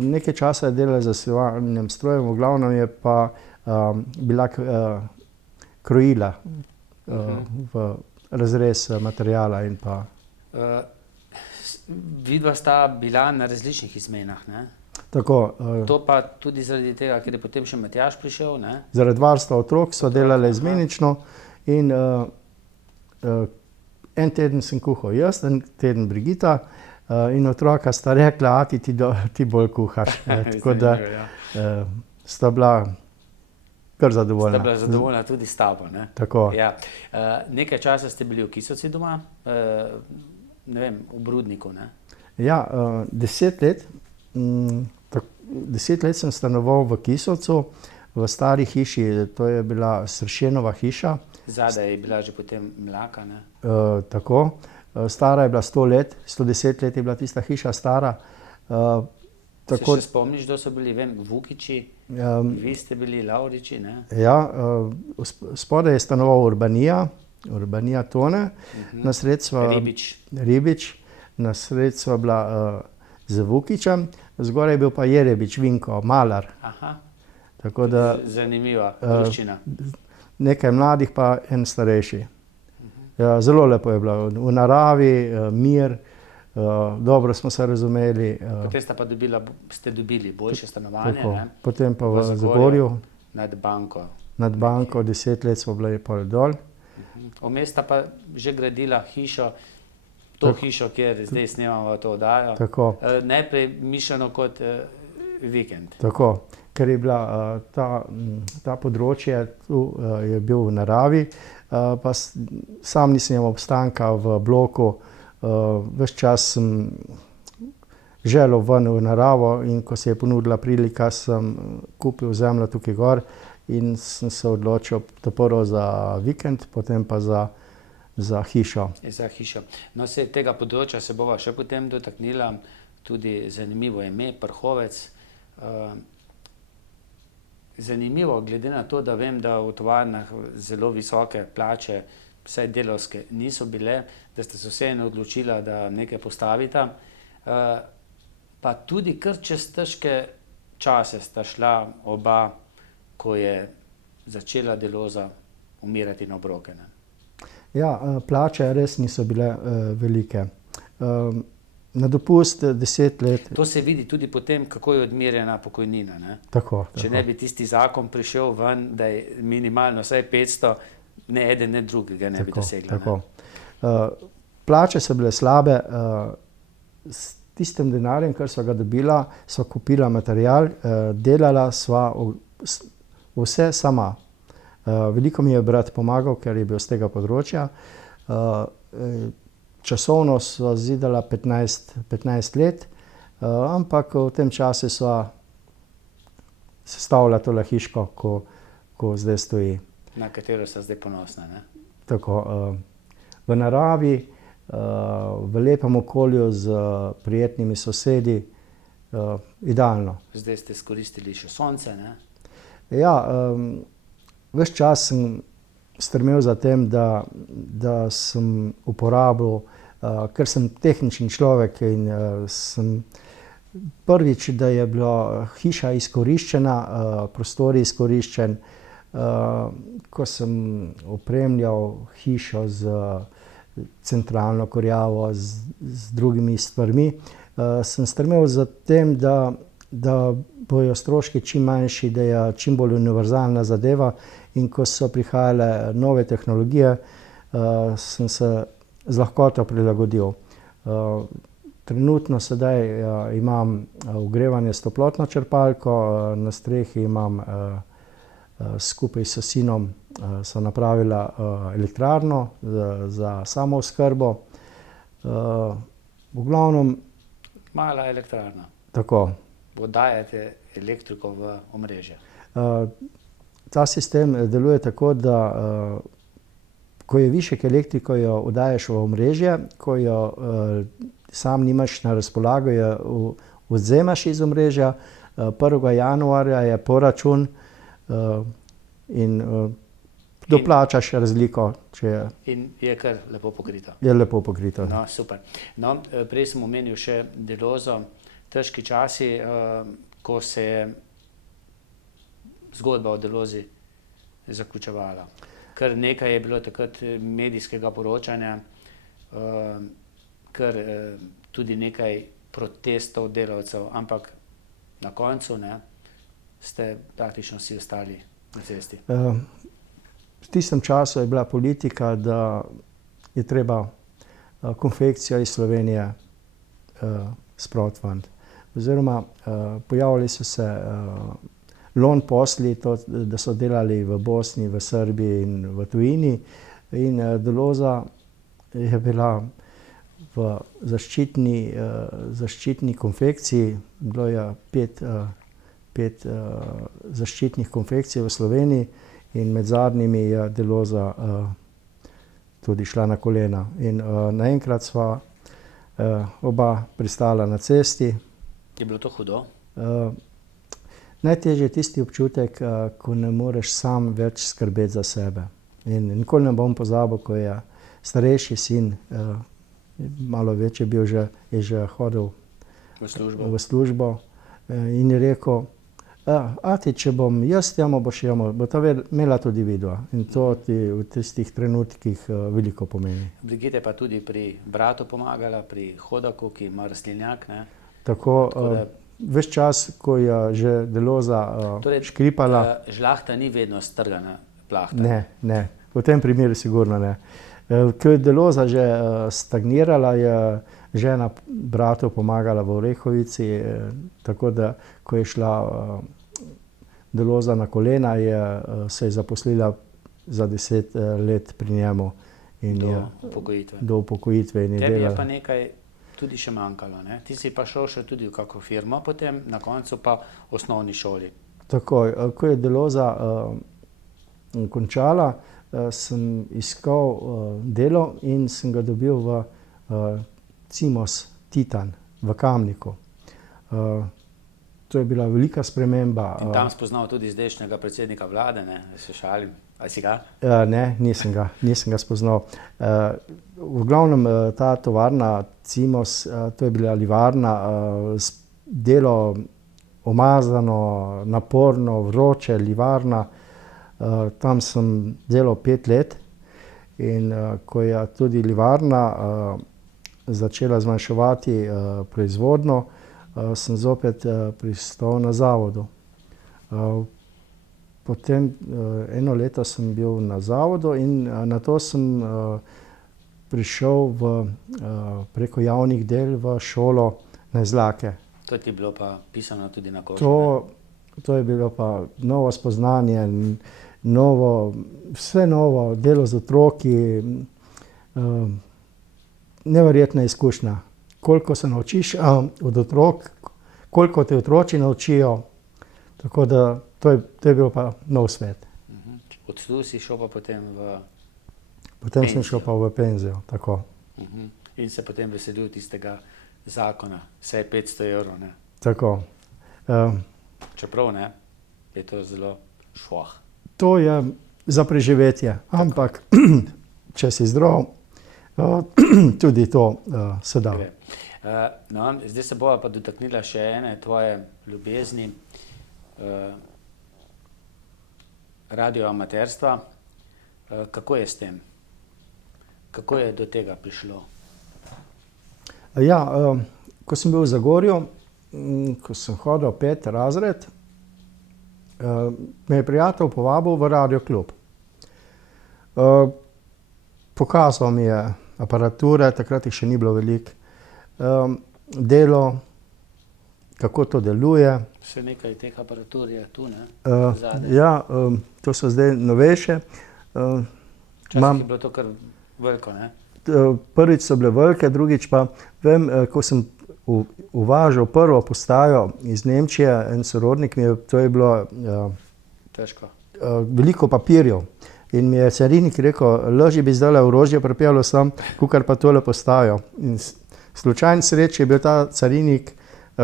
Nekaj časa je delala za šivalnim strojem, v glavnem je pa bila krojila v razrez materijala in pa... Vidva sta bila na različnih izmenah, ne? Tako. To pa tudi zaradi tega, ker je potem še Matjaž prišel, ne? Zaradi varstva otrok so delali izmenično in en teden sem kuhal jaz, en teden Brigita in otroka sta rekla, ti bolj kuhaš. Tako da sta bila kar zadovoljna. Sta bila zadovoljna tudi s tabo, ne? Tako. Ja. Nekaj časa ste bili v Kisovci doma, ne vem, v Brudniku, ne? Ja, 10 let. 10 let sem stanoval v Kisovcu, v stari hiši, to je bila Sršenova hiša. Zadaj je bila že potem Mlaka, ne? Tako, stara je bila 100 let, 110 let je bila tista hiša stara. Se še spomniš, kdo so bili, vem, Vukiči, vi ste bili Lavriči, ne? Ja, spodaj je stanoval Urbanija, Urbanija Tone, na sredstva Ribič, na sredstva bila z Vukičem, zgoraj je bil pa Jerebič Vinko, malar. Aha. Tako da, zanimiva druščina. Nekaj mladih pa en starejši. Ja, zelo lepo je bilo, v naravi, mir, dobro smo se razumeli. Potem ste dobili boljše stanovanje, Tako, ne? potem pa v Zagorju, Nad banko. nad banko, 10 let smo bili pol dol. Vmes sta pa že gradila hišo, to hišo, kjer zdaj snemamo to oddajo. Tako, Najprej mišljeno kot vikend. tako, ker je bila ta področje, tu je bil v naravi, pa sam nisem imel obstanka v bloku, ves čas sem želel ven v naravo in ko se je ponudila prilika, sem kupil zemljo tukaj gor in sem se odločil prvo za vikend, potem pa za hišo. Za hišo. No, se tega področja se bova še potem dotaknila, tudi zanimivo ime, Prhovec. Zanimivo, glede na to, da vem, da v tovarnah zelo visoke plače, vsaj delavske, niso bile, da ste se vseeno odločila, da nekaj postavita. Pa tudi kar čez težke čase sta šla oba, ko je začela Deloza umirati na obroke. Ja, plače res niso bile velike. Na dopust 10 let. To se vidi tudi potem, kako je odmerjena pokojnina. Ne? Tako. Če ne bi tisti zakon prišel ven, da je minimalno vsaj 500, ne eden, ne drugega ne bi dosegla. Tako. Plače so bile slabe, s tistim denarjem, kar sva ga dobila, sva kupila material, delala sva vse sama. Veliko mi je brat pomagal, ker je bil z tega področja. Časovno sva zidala 15 let, ampak v tem času sva sestavila tole hiško, ko zdaj stoji. Na katero sta zdaj ponosna, ne? Tako, v naravi, v lepem okolju z prijetnimi sosedi, idealno. Zdaj ste izkoristili še sonce, ne? Ja, ves čas sem stremel za tem, da sem uporabljal, ker sem tehnični človek in sem prvič, da je bila hiša izkoriščena, prostori izkoriščen, ko sem opremljal hišo z centralno kurjavo, z drugimi stvarmi, sem stremel za tem, da bojo stroški čim manjši, da je čim bolj univerzalna zadeva. In ko so prihajale nove tehnologije, sem se z lahkoto prilagodil. Trenutno sedaj imam ogrevanje s toplotno črpalko, na strehi imam skupaj s sinom so napravila elektrarno za samooskrbo. V glavnem. Mala elektrarna. Tako. Oddajate elektriko v omrežje. Ta sistem deluje tako, da ko je višek elektriko, jo oddajaš v omrežje, ko jo sam nimaš na razpolago, jo odvzemaš iz omrežja. 1. januarja je poračun in doplačaš razliko. In je kar lepo pokrito. Je lepo pokrito. No, super. No, prej sem omenil še Delozo, težki časi, ko se je zgodba o Delozi zaključevala. Kar nekaj je bilo takrat medijskega poročanja, kar tudi nekaj protestov delavcev, ampak na koncu ste praktično vsi ostali na cesti. V tistem času je bila politika, da je treba konfekcijo iz Slovenije spraviti ven. Oziroma pojavili so se lon posli, da so delali v Bosni, v Srbiji in v tujini. In Deloza je bila v zaščitni konfekciji, bilo je 5 zaščitnih konfekcij v Sloveniji in med zadnjimi je Deloza tudi šla na kolena. In naenkrat sva oba pristala na cesti. Je bilo to hudo? Najtežje je tisti občutek, ko ne moreš sam več skrbeti za sebe. In nikoli ne bom pozabil, ko je starejši sin, malo več je bil že, je že hodil v službo in je rekel, ati, če bom jaz jamo, boš jamo, bo to imela tudi vidva. In to ti v tistih trenutkih veliko pomeni. Brigitte pa tudi pri bratu pomagala, pri Hodaku, ki ima rastlinjak, ne? Tako, ves čas, ko je že Deloza škripala. Žlahta ni vedno strgana plahta. Ne, v tem primeru sigurno ne. Ko je Deloza že stagnirala, je žena bratu pomagala v Orehovici, tako da, ko je šla Deloza na kolena, se je zaposlila za 10 let pri njemu. Do upokojitve. Tebi je pa nekaj tudi še manjkalo, ne? Ti si pa šel še tudi v kako firmo potem, na koncu pa v osnovni šoli. Takoj, ko je Deloza končala, sem iskal delo in sem ga dobil v Cimos Titan v Kamniku. To je bila velika sprememba. In tam spoznal tudi zdajšnjega predsednika vlade, ne? Se šalim. Ali si ga? Ne, nisem ga spoznal. V glavnem ta tovarna Cimos, to je bila livarna, delo umazano, naporno, vroče, livarna. Tam sem delal 5 let in ko je tudi livarna začela zmanjševati proizvodnjo, sem zopet pristal na zavodu. Potem 1 leto sem bil na zavodu in nato sem prišel preko javnih del v šolo na Izlake. To ti je bilo pa pisano tudi na kožo? To je bilo pa novo spoznanje, vse novo, delo z otroki, neverjetna izkušnja. Koliko se naučiš od otrok, koliko te otroci naučijo, tako da to je bil pa nov svet. Od tu si šel pa potem v Potem sem šel pa v penzijo, tako. In se potem veselil tistega zakona, vse 500 evrov, ne? Tako. Čeprav, ne, je to zelo švoh. To je za preživetje, ampak če si zdrav, tudi to se da. No, zdaj se bova pa dotaknila še ene tvoje ljubezni, radioamaterstva. Kako je s tem? Kako je do tega prišlo? Ja, ko sem bil v Zagorju, ko sem hodil 5. razred, me je prijatelj povabil v radioklub. Pokazal mi je aparature, takrat jih še ni bilo veliko, delo, kako to deluje. Še nekaj teh aparatur je tu, ne? Ja, to so zdaj novejše. Včasih je bilo to kar veliko, ne? Prvič so bile velike, drugič pa vem, ko sem uvažal prvo postajo iz Nemčije, en sorodnik mi je, to je bilo težko. Veliko papirjev. In mi je carinik rekel, lažje bi zdajle orožje pripeljal sem, kakor pa tole postajo. In slučajno sreče je bil ta carinik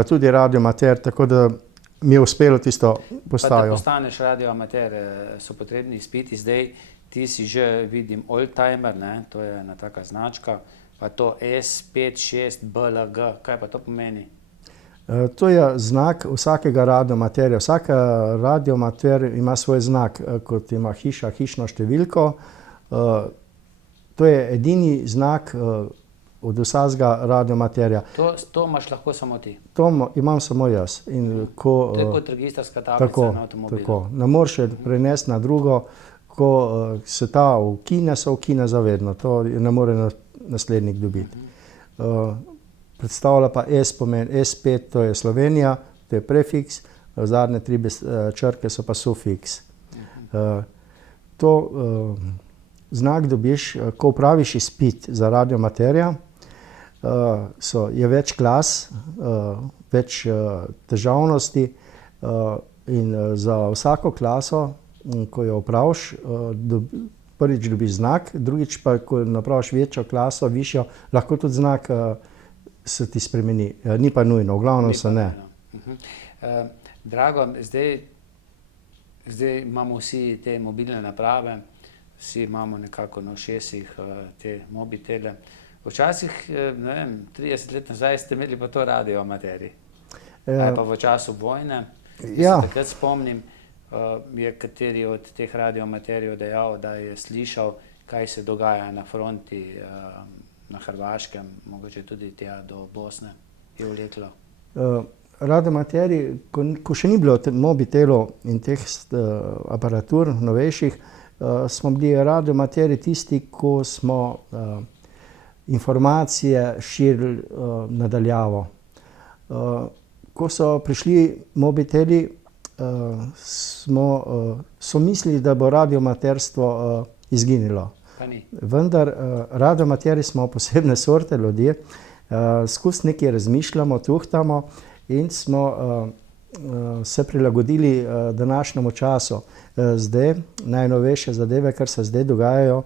tudi radioamater, tako da mi je uspelo tisto postajo. Pa da postaneš radioamater, so potrebni izpiti. Zdaj ti si že, vidim, oldtimer, ne? To je ena taka značka, pa to S56BLG, kaj pa to pomeni? To je znak vsakega radioamaterja. Vsak radioamater ima svoj znak, kot ima hiša, hišno številko. To je edini znak od vsakega radioamaterja. To imaš lahko samo ti? To imam samo jaz. To je kot registrska tablica na avtomobilu? Tako, ne moreš jo prenesti na drugo, ko se ta ukine, se ukine zavedno. To ne more naslednik dobiti. Predstavlja pa S pomen, S5, to je Slovenija, to je prefiks, zadnje 3 črke so pa sufiks. Znak dobiš, ko upraviš izpit za radioamaterja, je več klas, več težavnosti in za vsako klaso, ko jo upraviš, prvič dobiš znak, drugič pa, ko napraviš večjo klaso, višjo, lahko tudi znak se ti spremeni. Ni pa nujno, v glavnem se ne. Drago, zdaj imamo vsi te mobilne naprave, vsi imamo nekako na ušesih te mobitele. Včasih, ne vem, 30 let nazaj ste imeli pa to radioamaterji. Pa v času vojne, se takrat spomnim, je kateri od teh radioamaterjev dejal, da je slišal, kaj se dogaja na fronti na Hrvaškem, mogoče tudi tja do Bosne, je vletlo. Radioamaterji, ko še ni bilo mobitelov in teh aparatur novejših, smo bili radioamaterji tisti, ko smo informacije širili nadaljavo. Ko so prišli mobiteli, so mislili, da bo radioamaterstvo izginilo. Vendar radioamaterji smo posebne sorte ljudje, skozi nekaj razmišljamo, tuhtamo in smo se prilagodili današnjemu času. Zdaj, najnovejše zadeve, kar se zdaj dogajajo,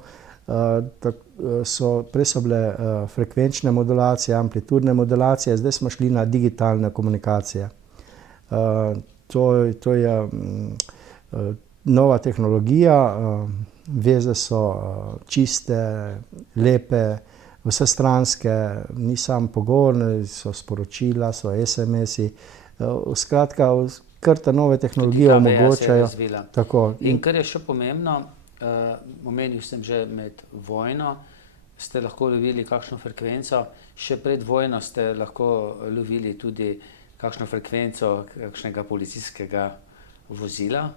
prej so bile frekvenčne modulacije, amplitudne modulacije, zdaj smo šli na digitalne komunikacije. To je nova tehnologija, veze so čiste, lepe, vsestranske, ni samo pogovor, so sporočila, so SMS-i. Skratka, kar te nove tehnologije omogočajo. In kar je še pomembno, omenil sem že med vojno, ste lahko lovili kakšno frekvenco, še pred vojno ste lahko lovili tudi kakšno frekvenco kakšnega policijskega vozila,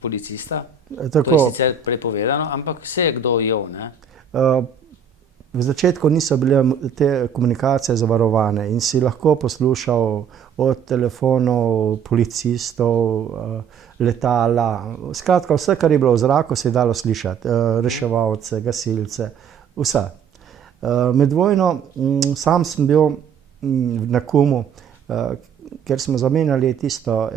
policista. To je sicer prepovedano, ampak se je kdo ujel, ne? V začetku niso bile te komunikacije zavarovane in si lahko poslušal od telefonov, policistov, letala. Skratka, vse, kar je bilo v zraku, se je dalo slišati. Reševalce, gasilce, vse. Med vojno sam sem bil na Kumu, ker smo zamenjali tisto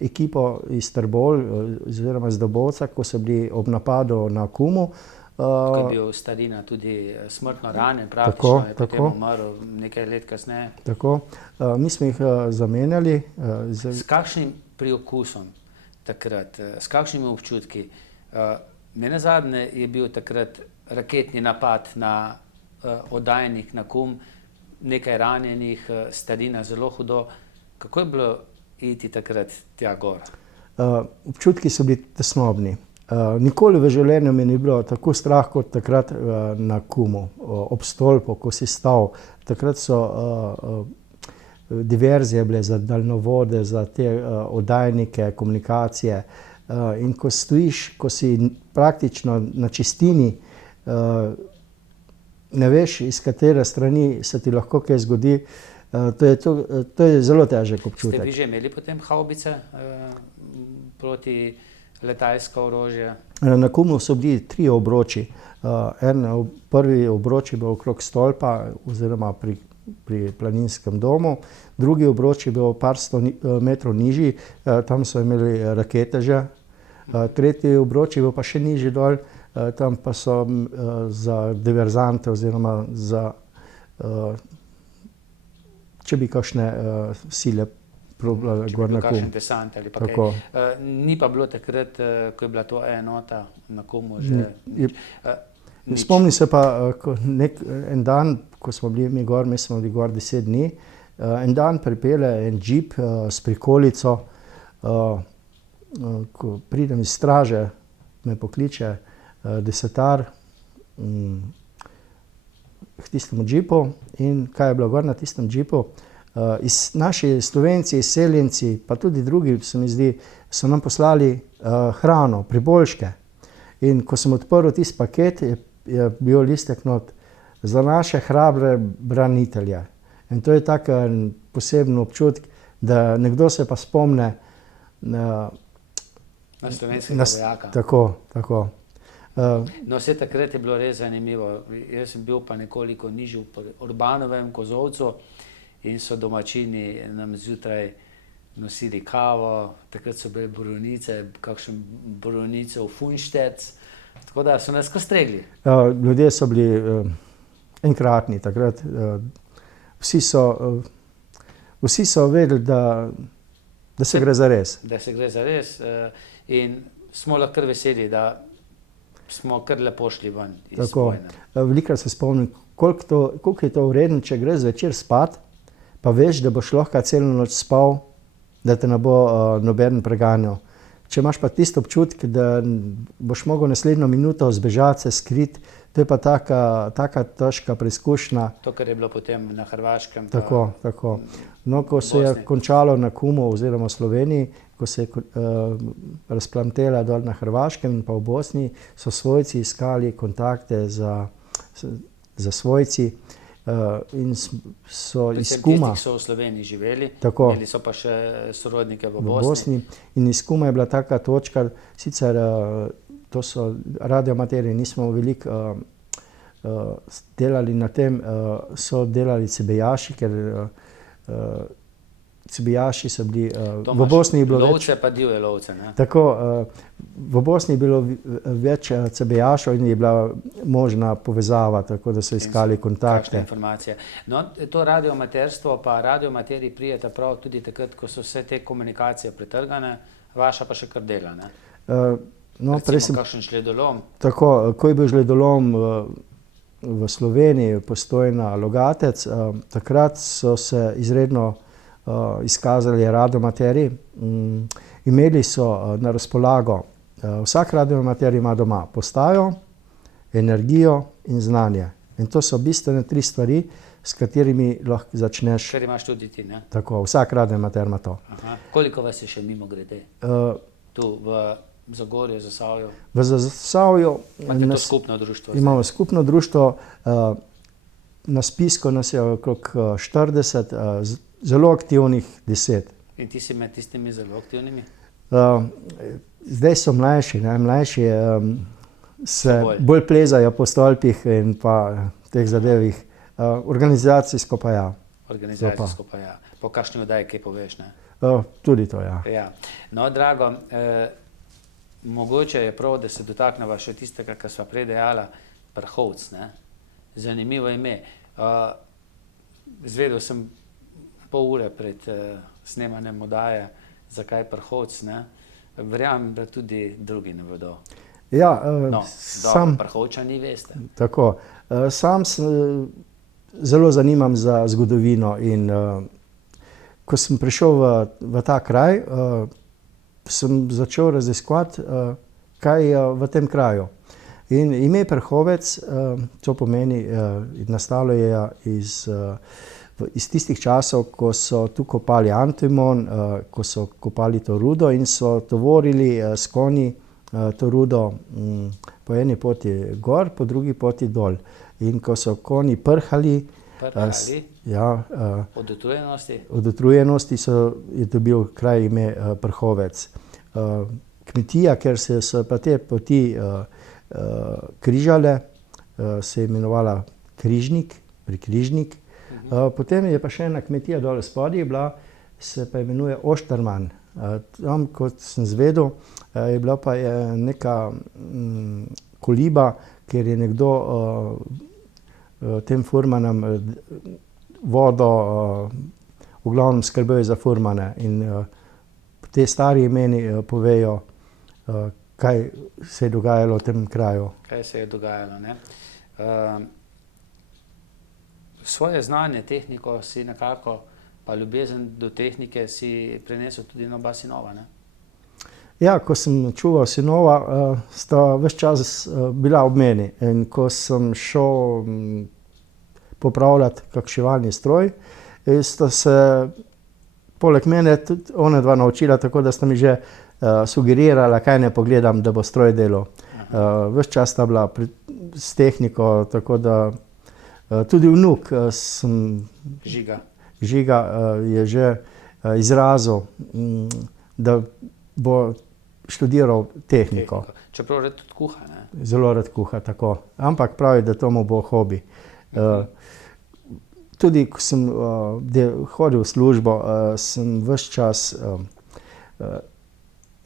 ekipo iz Trbol, oziroma iz Dobovca, ko so bili ob napadu na Kumu. Ko je bil Stalina tudi smrtno ranjen, praktično je potem umrl nekaj let kasneje. Tako. Mi smo jih zamenjali. S kakšnim priokusom takrat, s kakšnimi občutki? Nenazadnje je bil takrat raketni napad na oddajnik na Kum, nekaj ranjenih, Stalina zelo hudo. Kako je bilo iti takrat tja gor? Občutki so bili tesnobni. Nikoli v življenju mi ni bilo tako strah kot takrat na Kumu, ob stolpu, ko si stal. Takrat so diverzije bile za daljnovode, za te oddajnike, komunikacije. In ko stojiš, ko si praktično na čistini, ne veš, iz katere strani se ti lahko kaj zgodi, to je zelo težek občutek. Ste vi že imeli potem havbice proti letalsko orožje? Na Kumu so bili 3 obroči. Prvi obroč je bil okrog stolpa oziroma pri planinskem domu, drugi obroč je bil par 100 metrov nižji, tam so imeli rakete že. Tretji obroč je bil pa še nižji dol, tam pa so za diverzante oziroma za, če bi kakšne sile probala gor na Kum. Kakšen desant ali pa kaj. Ni pa bilo takrat, ko je bila to enota na Kumu že nič. Spomnim se pa, en dan, ko smo bili mi gor, mi smo bili gor 10 dni, en dan pripelje en džip s prikolico, ko pridem iz straže, me pokliče desetar k tistemu džipu in kaj je bilo gor na tistem džipu. Naši Slovenci, izseljenci, pa tudi drugi, se mi zdi, so nam poslali hrano, priboljške. In ko sem odprl tisti paket, je bil listek not za naše hrabre branitelje. In to je tak poseben občutek, da nekdo se pa spomne na slovenskega vojaka. Tako. No, vse takrat je bilo res zanimivo. Jaz sem bil pa nekoliko nižji v Urbanovem Kozolcu in so domačini nam zjutraj nosili kavo, takrat so bile borovnice, kakšen borovnice v Funštec, tako da so nas kar stregli. Ljudje so bili enkratni takrat. Vsi so vedeli, da se gre za res. Da se gre za res in smo lahko veseli, da smo kar lepo šli ven iz Tako. vojne. Velikokrat se spomnim, koliko je to vredno, če greš zvečer spat, pa veš, da boš lahko celo noč spal, da te ne bo noben preganjal. Če imaš pa tisto občutek, da boš mogel naslednjo minuto zbežati, se skriti, to je pa taka težka preizkušnja. To, kar je bilo potem na Hrvaškem. Tako. No, ko se je končalo na Kumu oziroma v Sloveniji, ko se je razplamtela dol na Hrvaškem in pa v Bosni, so svojci iskali kontakte za svojci in so iz Kuma. Tisti, ki so v Sloveniji živeli, Tako. imeli so pa še sorodnike v Bosni. In iz Kuma je bila taka točka, sicer to so radioamaterji, nismo veliko delali na tem, so delali cebejaši, ker cebejaši so bili v Bosni je bilo lovce pa divje lovce, ne? Tako, v Bosni je bilo več cebejašov in je bila možna povezava, tako da so iskali kontakte. Informacije. No, to radioamaterstvo pa radioamaterji prijeta prav tudi takrat, ko so vse te komunikacije pretrgane, vaša pa še kar dela, ne? No, recimo kakšen žledolom. Tako, ko je bil žledolom v Sloveniji, Postojna, Logatec, takrat so se izredno izkazali radioamaterji. Imeli so na razpolago, vsak radioamater ima doma postajo, energijo in znanje. In to so bistvene 3 stvari, s katerimi lahko začneš. Kar imaš tudi ti, ne? Tako, vsak radioamater ima to. Aha. Koliko vas je še mimo grede? Tu v Zagorju, Zasavju? V Zasavju imate to skupno društvo? Imamo skupno društvo, na spisku nas je okrog 40, zelo aktivnih 10. In ti si med tistimi zelo aktivnimi? Zdaj so mlajši, ne? Mlajši se bolj plezajo po stolpih in pa teh zadevih. Organizacijsko pa ja. Organizacijsko pa ja. Po kakšni oddaji kaj poveš, ne? Tudi to, ja. Ja. No, Drago, mogoče je prav, da se dotakneva še tistega, kar sva prej dejala, Prhovc, ne? Zanimivo ime. Izvedel sem pol ure pred snemanjem oddaje, zakaj Prhovc, ne? Verjamem, da tudi drugi ne vedo. Ja, Prhovčani veste. Tako. Sam se zelo zanimam za zgodovino in ko sem prišel v ta kraj, sem začel raziskovati, kaj je v tem kraju. In ime Prhovec, to pomeni, nastalo je iz tistih časov, ko so tu kopali antimon, ko so kopali to rudo in so tovorili s konji to rudo po eni poti gor, po drugi poti dol. In ko so konji prhali, od utrujenosti je dobil kraj ime Prhovec. Kmetija, ker so pa te poti križale, se je imenovala Prikrižnik. Potem je pa še ena kmetija dole spodaj bila, se pa imenuje Ošterman. Tam, kot sem zvedel, je bila pa neka koliba, kjer je nekdo tem furmanom vodo v glavnem skrbel za furmane. In te stari imeni povejo, kaj se je dogajalo v tem kraju. Kaj se je dogajalo, ne? Svoje znanje, tehniko si nekako, pa ljubezen do tehnike si prenesel tudi na oba sinova, ne? Ja, ko sem čuval sinova, sta ves čas bila ob meni. In ko sem šel popravljati kak šivalni stroj, sta se poleg mene tudi ona dva naučila, tako da sta mi že sugerirala, kaj ne pogledam, da bo stroj delal. Ves čas sta bila s tehniko, tako da tudi vnuk Žiga je že izrazil, da bo študiral tehniko. Čeprav rad tudi kuha, ne? Zelo rad kuha, tako. Ampak pravi, da to mu bo hobi. Tudi, ko sem hodil v službo, sem ves čas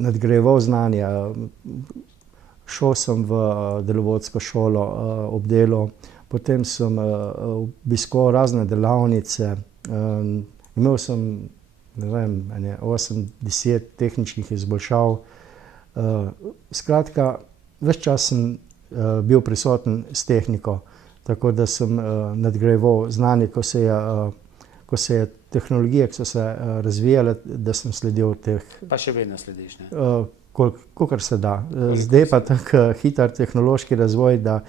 nadgrajeval znanje. Šel sem v delovodsko šolo ob delu, potem sem obiskoval razne delavnice, imel sem, ne vem, 8-10 tehničnih izboljšav. Skratka, ves čas sem bil prisoten s tehniko. Tako da sem nadgrajeval znanje, ko se je tehnologije, ki so se razvijale, da sem sledil teh. Pa še vedno slediš, ne? Kolikor se da. Zdaj pa tako hiter tehnološki razvoj, da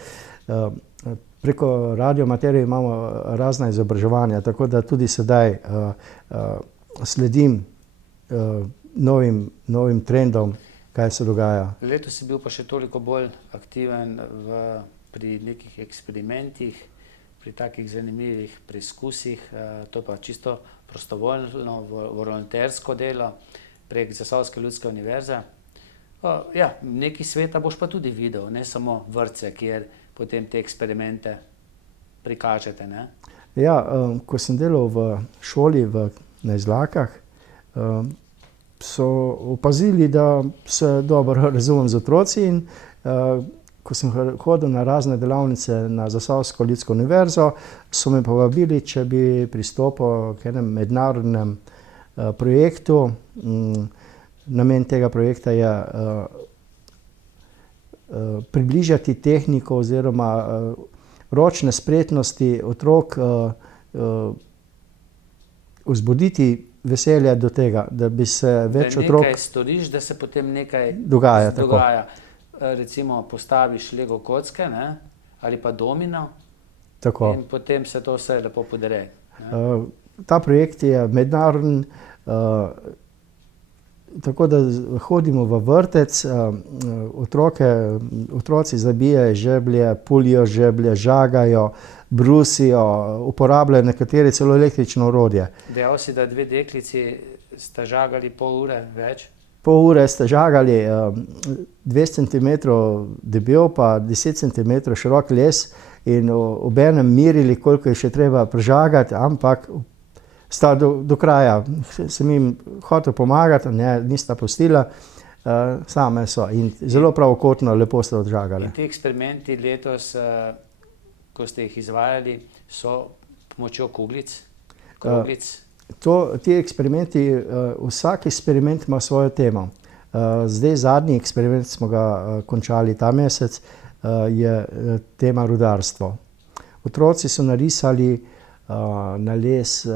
preko radiomaterije imamo razna izobraževanja, tako da tudi sedaj sledim novim trendom, kaj se dogaja. Letos si bil pa še toliko bolj aktiven pri nekih eksperimentih, pri takih zanimivih preizkusih, to pa čisto prostovoljno, volontersko delo prek Zasavske ljudske univerze. Ja, nekaj sveta boš pa tudi videl, ne samo vrtce, kjer potem te eksperimente prikažete, ne? Ja, ko sem delal v šoli na Izlakah, so opazili, da se dobro razumem z otroci in ko sem hodil na razne delavnice na Zasavsko ljudsko univerzo, so me povabili, če bi pristopil k enem mednarodnem projektu. Namen tega projekta je približati tehniko oziroma ročne spretnosti otrok, vzbuditi veselje do tega, da bi se več otrok... Da nekaj storiš, da se potem nekaj dogaja. Recimo postaviš Lego kocke, ne? Ali pa domino. Tako. In potem se to vse lepo podere. Ta projekt je mednaroden, tako da hodimo v vrtec, otroci zabijajo žeblje, pulijo žeblje, žagajo, brusijo, uporabljajo nekateri celo električno orodje. Dejal si, da 2 deklici sta žagali pol ure več? Pol ure sta žagali 2 centimetrov debel pa 10 centimetrov širok les in obenem mirili, koliko je še treba prežagati, ampak sta do kraja. Sem jim hotel pomagati, nista pustila, same so in zelo pravokotno lepo sta odžagali. In ti eksperimenti letos, ko ste jih izvajali, so pomočjo kroglic? Ti eksperimenti, vsak eksperiment ima svojo temo. Zdaj zadnji eksperiment smo ga končali ta mesec, je tema rudarstvo. Otroci so narisali na les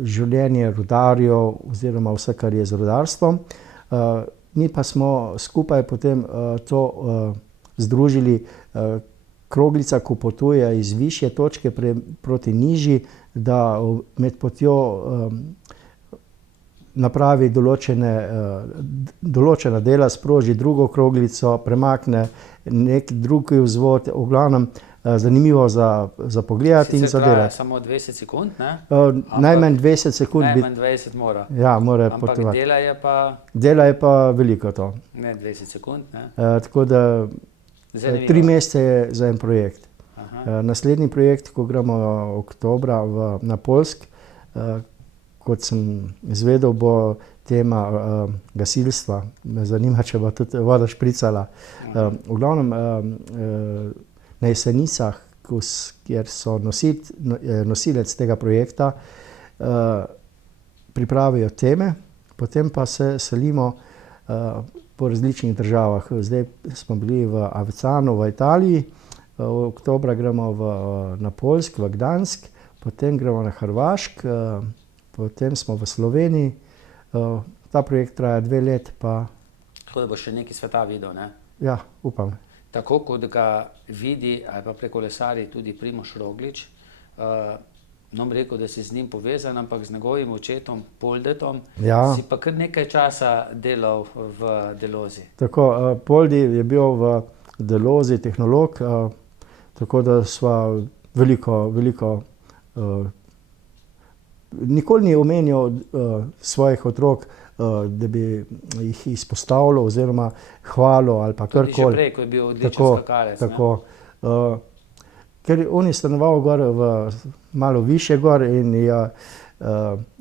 življenje rudarjev oziroma vse, kar je z rudarstvom. Mi pa smo skupaj potem to združili. Kroglica, ko potuje iz višje točke proti nižji, da med potjo napravi določena dela, sproži drugo kroglico, premakne nek drug vzvod, v glavnem zanimivo za pogledati in za delati. Sicer traja samo 20 sekund, ne? Najmanj 20 sekund. Najmanj 20 mora. Ja, mora potovati. Ampak dela je pa... Dela je pa veliko to. Ne 20 sekund, ne? Tako da 3 mesece je za en projekt. Naslednji projekt, ko gremo oktobra na Poljsk, kot sem izvedel, bo tema gasilstva. Me zanima, če bo tudi voda špricala. V glavnem na Jesenicah, kjer so nosilec tega projekta, pripravijo teme, potem pa se selimo po različnih državah. Zdaj smo bili v Avezzanu v Italiji, oktobra gremo na Poljsk, v Gdansk, potem gremo na Hrvašk, potem smo v Sloveniji. Ta projekt traja 2 let pa... Tako da bo še nekaj sveta videl, ne? Ja, upam. Tako kot ga vidi ali pa prekolesari tudi Primož Roglič, nam rekel, da si z njim povezan, ampak z njegovim očetom Poldetom si pa kar nekaj časa delal v Delozi. Tako, Poldi je bil v Delozi tehnolog, tako da sva veliko nikoli ni omenjal svojih otrok, da bi jih izpostavljal oziroma hvalil ali pa karkoli. Tudi že prej, ko je bil odličen skakalec. Tako. Ker on je stanoval gor malo više gor in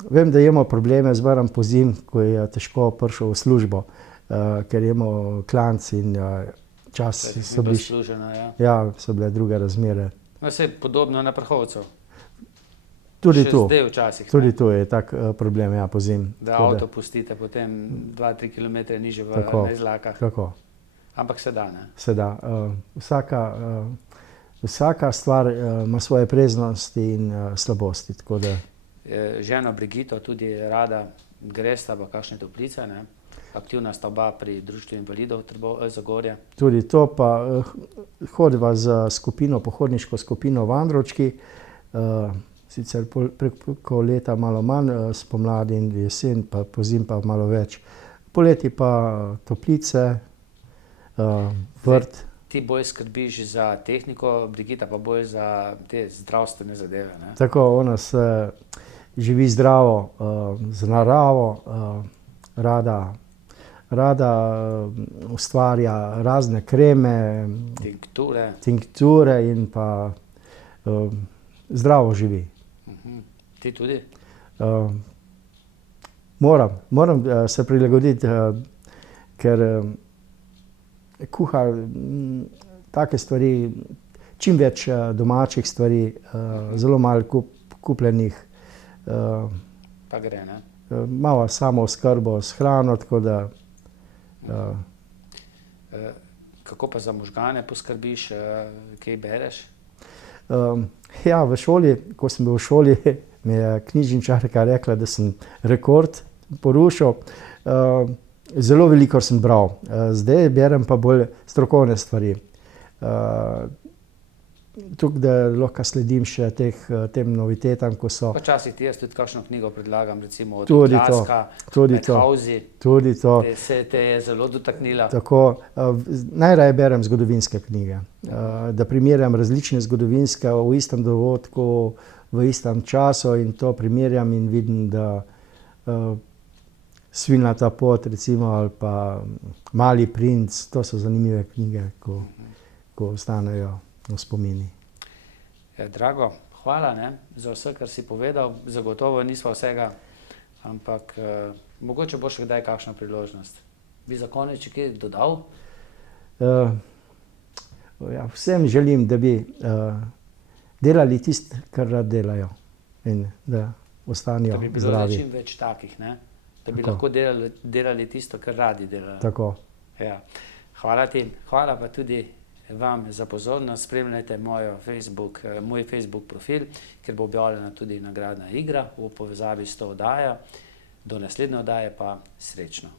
vem, da je imel probleme zmeraj pozimi, ko je težko prišel v službo, ker je imel klanc in čas so bili... Ja, so bile druge razmere. Vse podobno na Prahovcev. Tudi še tu. Zdaj včasih. Tudi tu je tak problem, ja, pozimi. Da avto pustite potem 2-3 kilometre niže na Izlakah. Tako. Ampak se da, ne? Se da. Vsaka stvar ima svoje prednosti in slabosti. Ženo Brigito tudi rada gresta v kakšne toplice, ne? Aktivna sta oba pri Društvu invalidov Zagorje. Tudi to, pa hodiva z skupino, pohodniško skupino v Andročki, sicer preko leta malo manj, spomladi in jesen, pa pozimi pa malo več. Poleti pa toplice, vrt. Ti bolj skrbiš za tehniko, Brigita pa bolj za te zdravstvene zadeve, ne? Tako, ona se živi zdravo, z naravo, rada ustvarja razne kreme, tinkture in pa zdravo živi. Ti tudi? Moram se prilagoditi, ker kuha take stvari, čim več domačih stvari, zelo malo kupljenih. Pa gre, ne? Malo samooskrbo s hrano, tako da. Kako pa za možgane poskrbiš, kaj bereš? Ja, v šoli, ko sem bil v šoli, mi je knjižničarka rekla, da sem rekord porušil. Zelo veliko sem bral. Zdaj berem pa bolj strokovne stvari. Tukaj, da lahko sledim še tem novitetam, ko so. Včasih ti jaz tudi kakšno knjigo predlagam, recimo od Laska, Methausi. Tudi to. Se te je zelo dotaknila. Tako, najraje berem zgodovinske knjige. Da primerjam različne zgodovinske v istem dogodku, v istem času in to primerjam in vidim, da Svilnata pot, recimo, ali pa Mali princ, to so zanimive knjige, ko ostanejo v spomini. Drago, hvala, ne, za vse, kar si povedal. Zagotovo nisva vsega, ampak mogoče bo še kdaj kakšna priložnost. Bi za konec še kaj dodal? Ja, vsem želim, da bi delali tisto, kar rad delajo in da ostanejo zdravi. Da bi bilo čim več takih, ne? Da bi lahko delali tisto, kar radi delajo. Tako. Ja. Hvala ti, hvala pa tudi vam za pozornost. Spremljajte moj Facebook profil, kjer bo objavljena tudi nagradna igra v povezavi s to oddajo. Do naslednje oddaje pa srečno.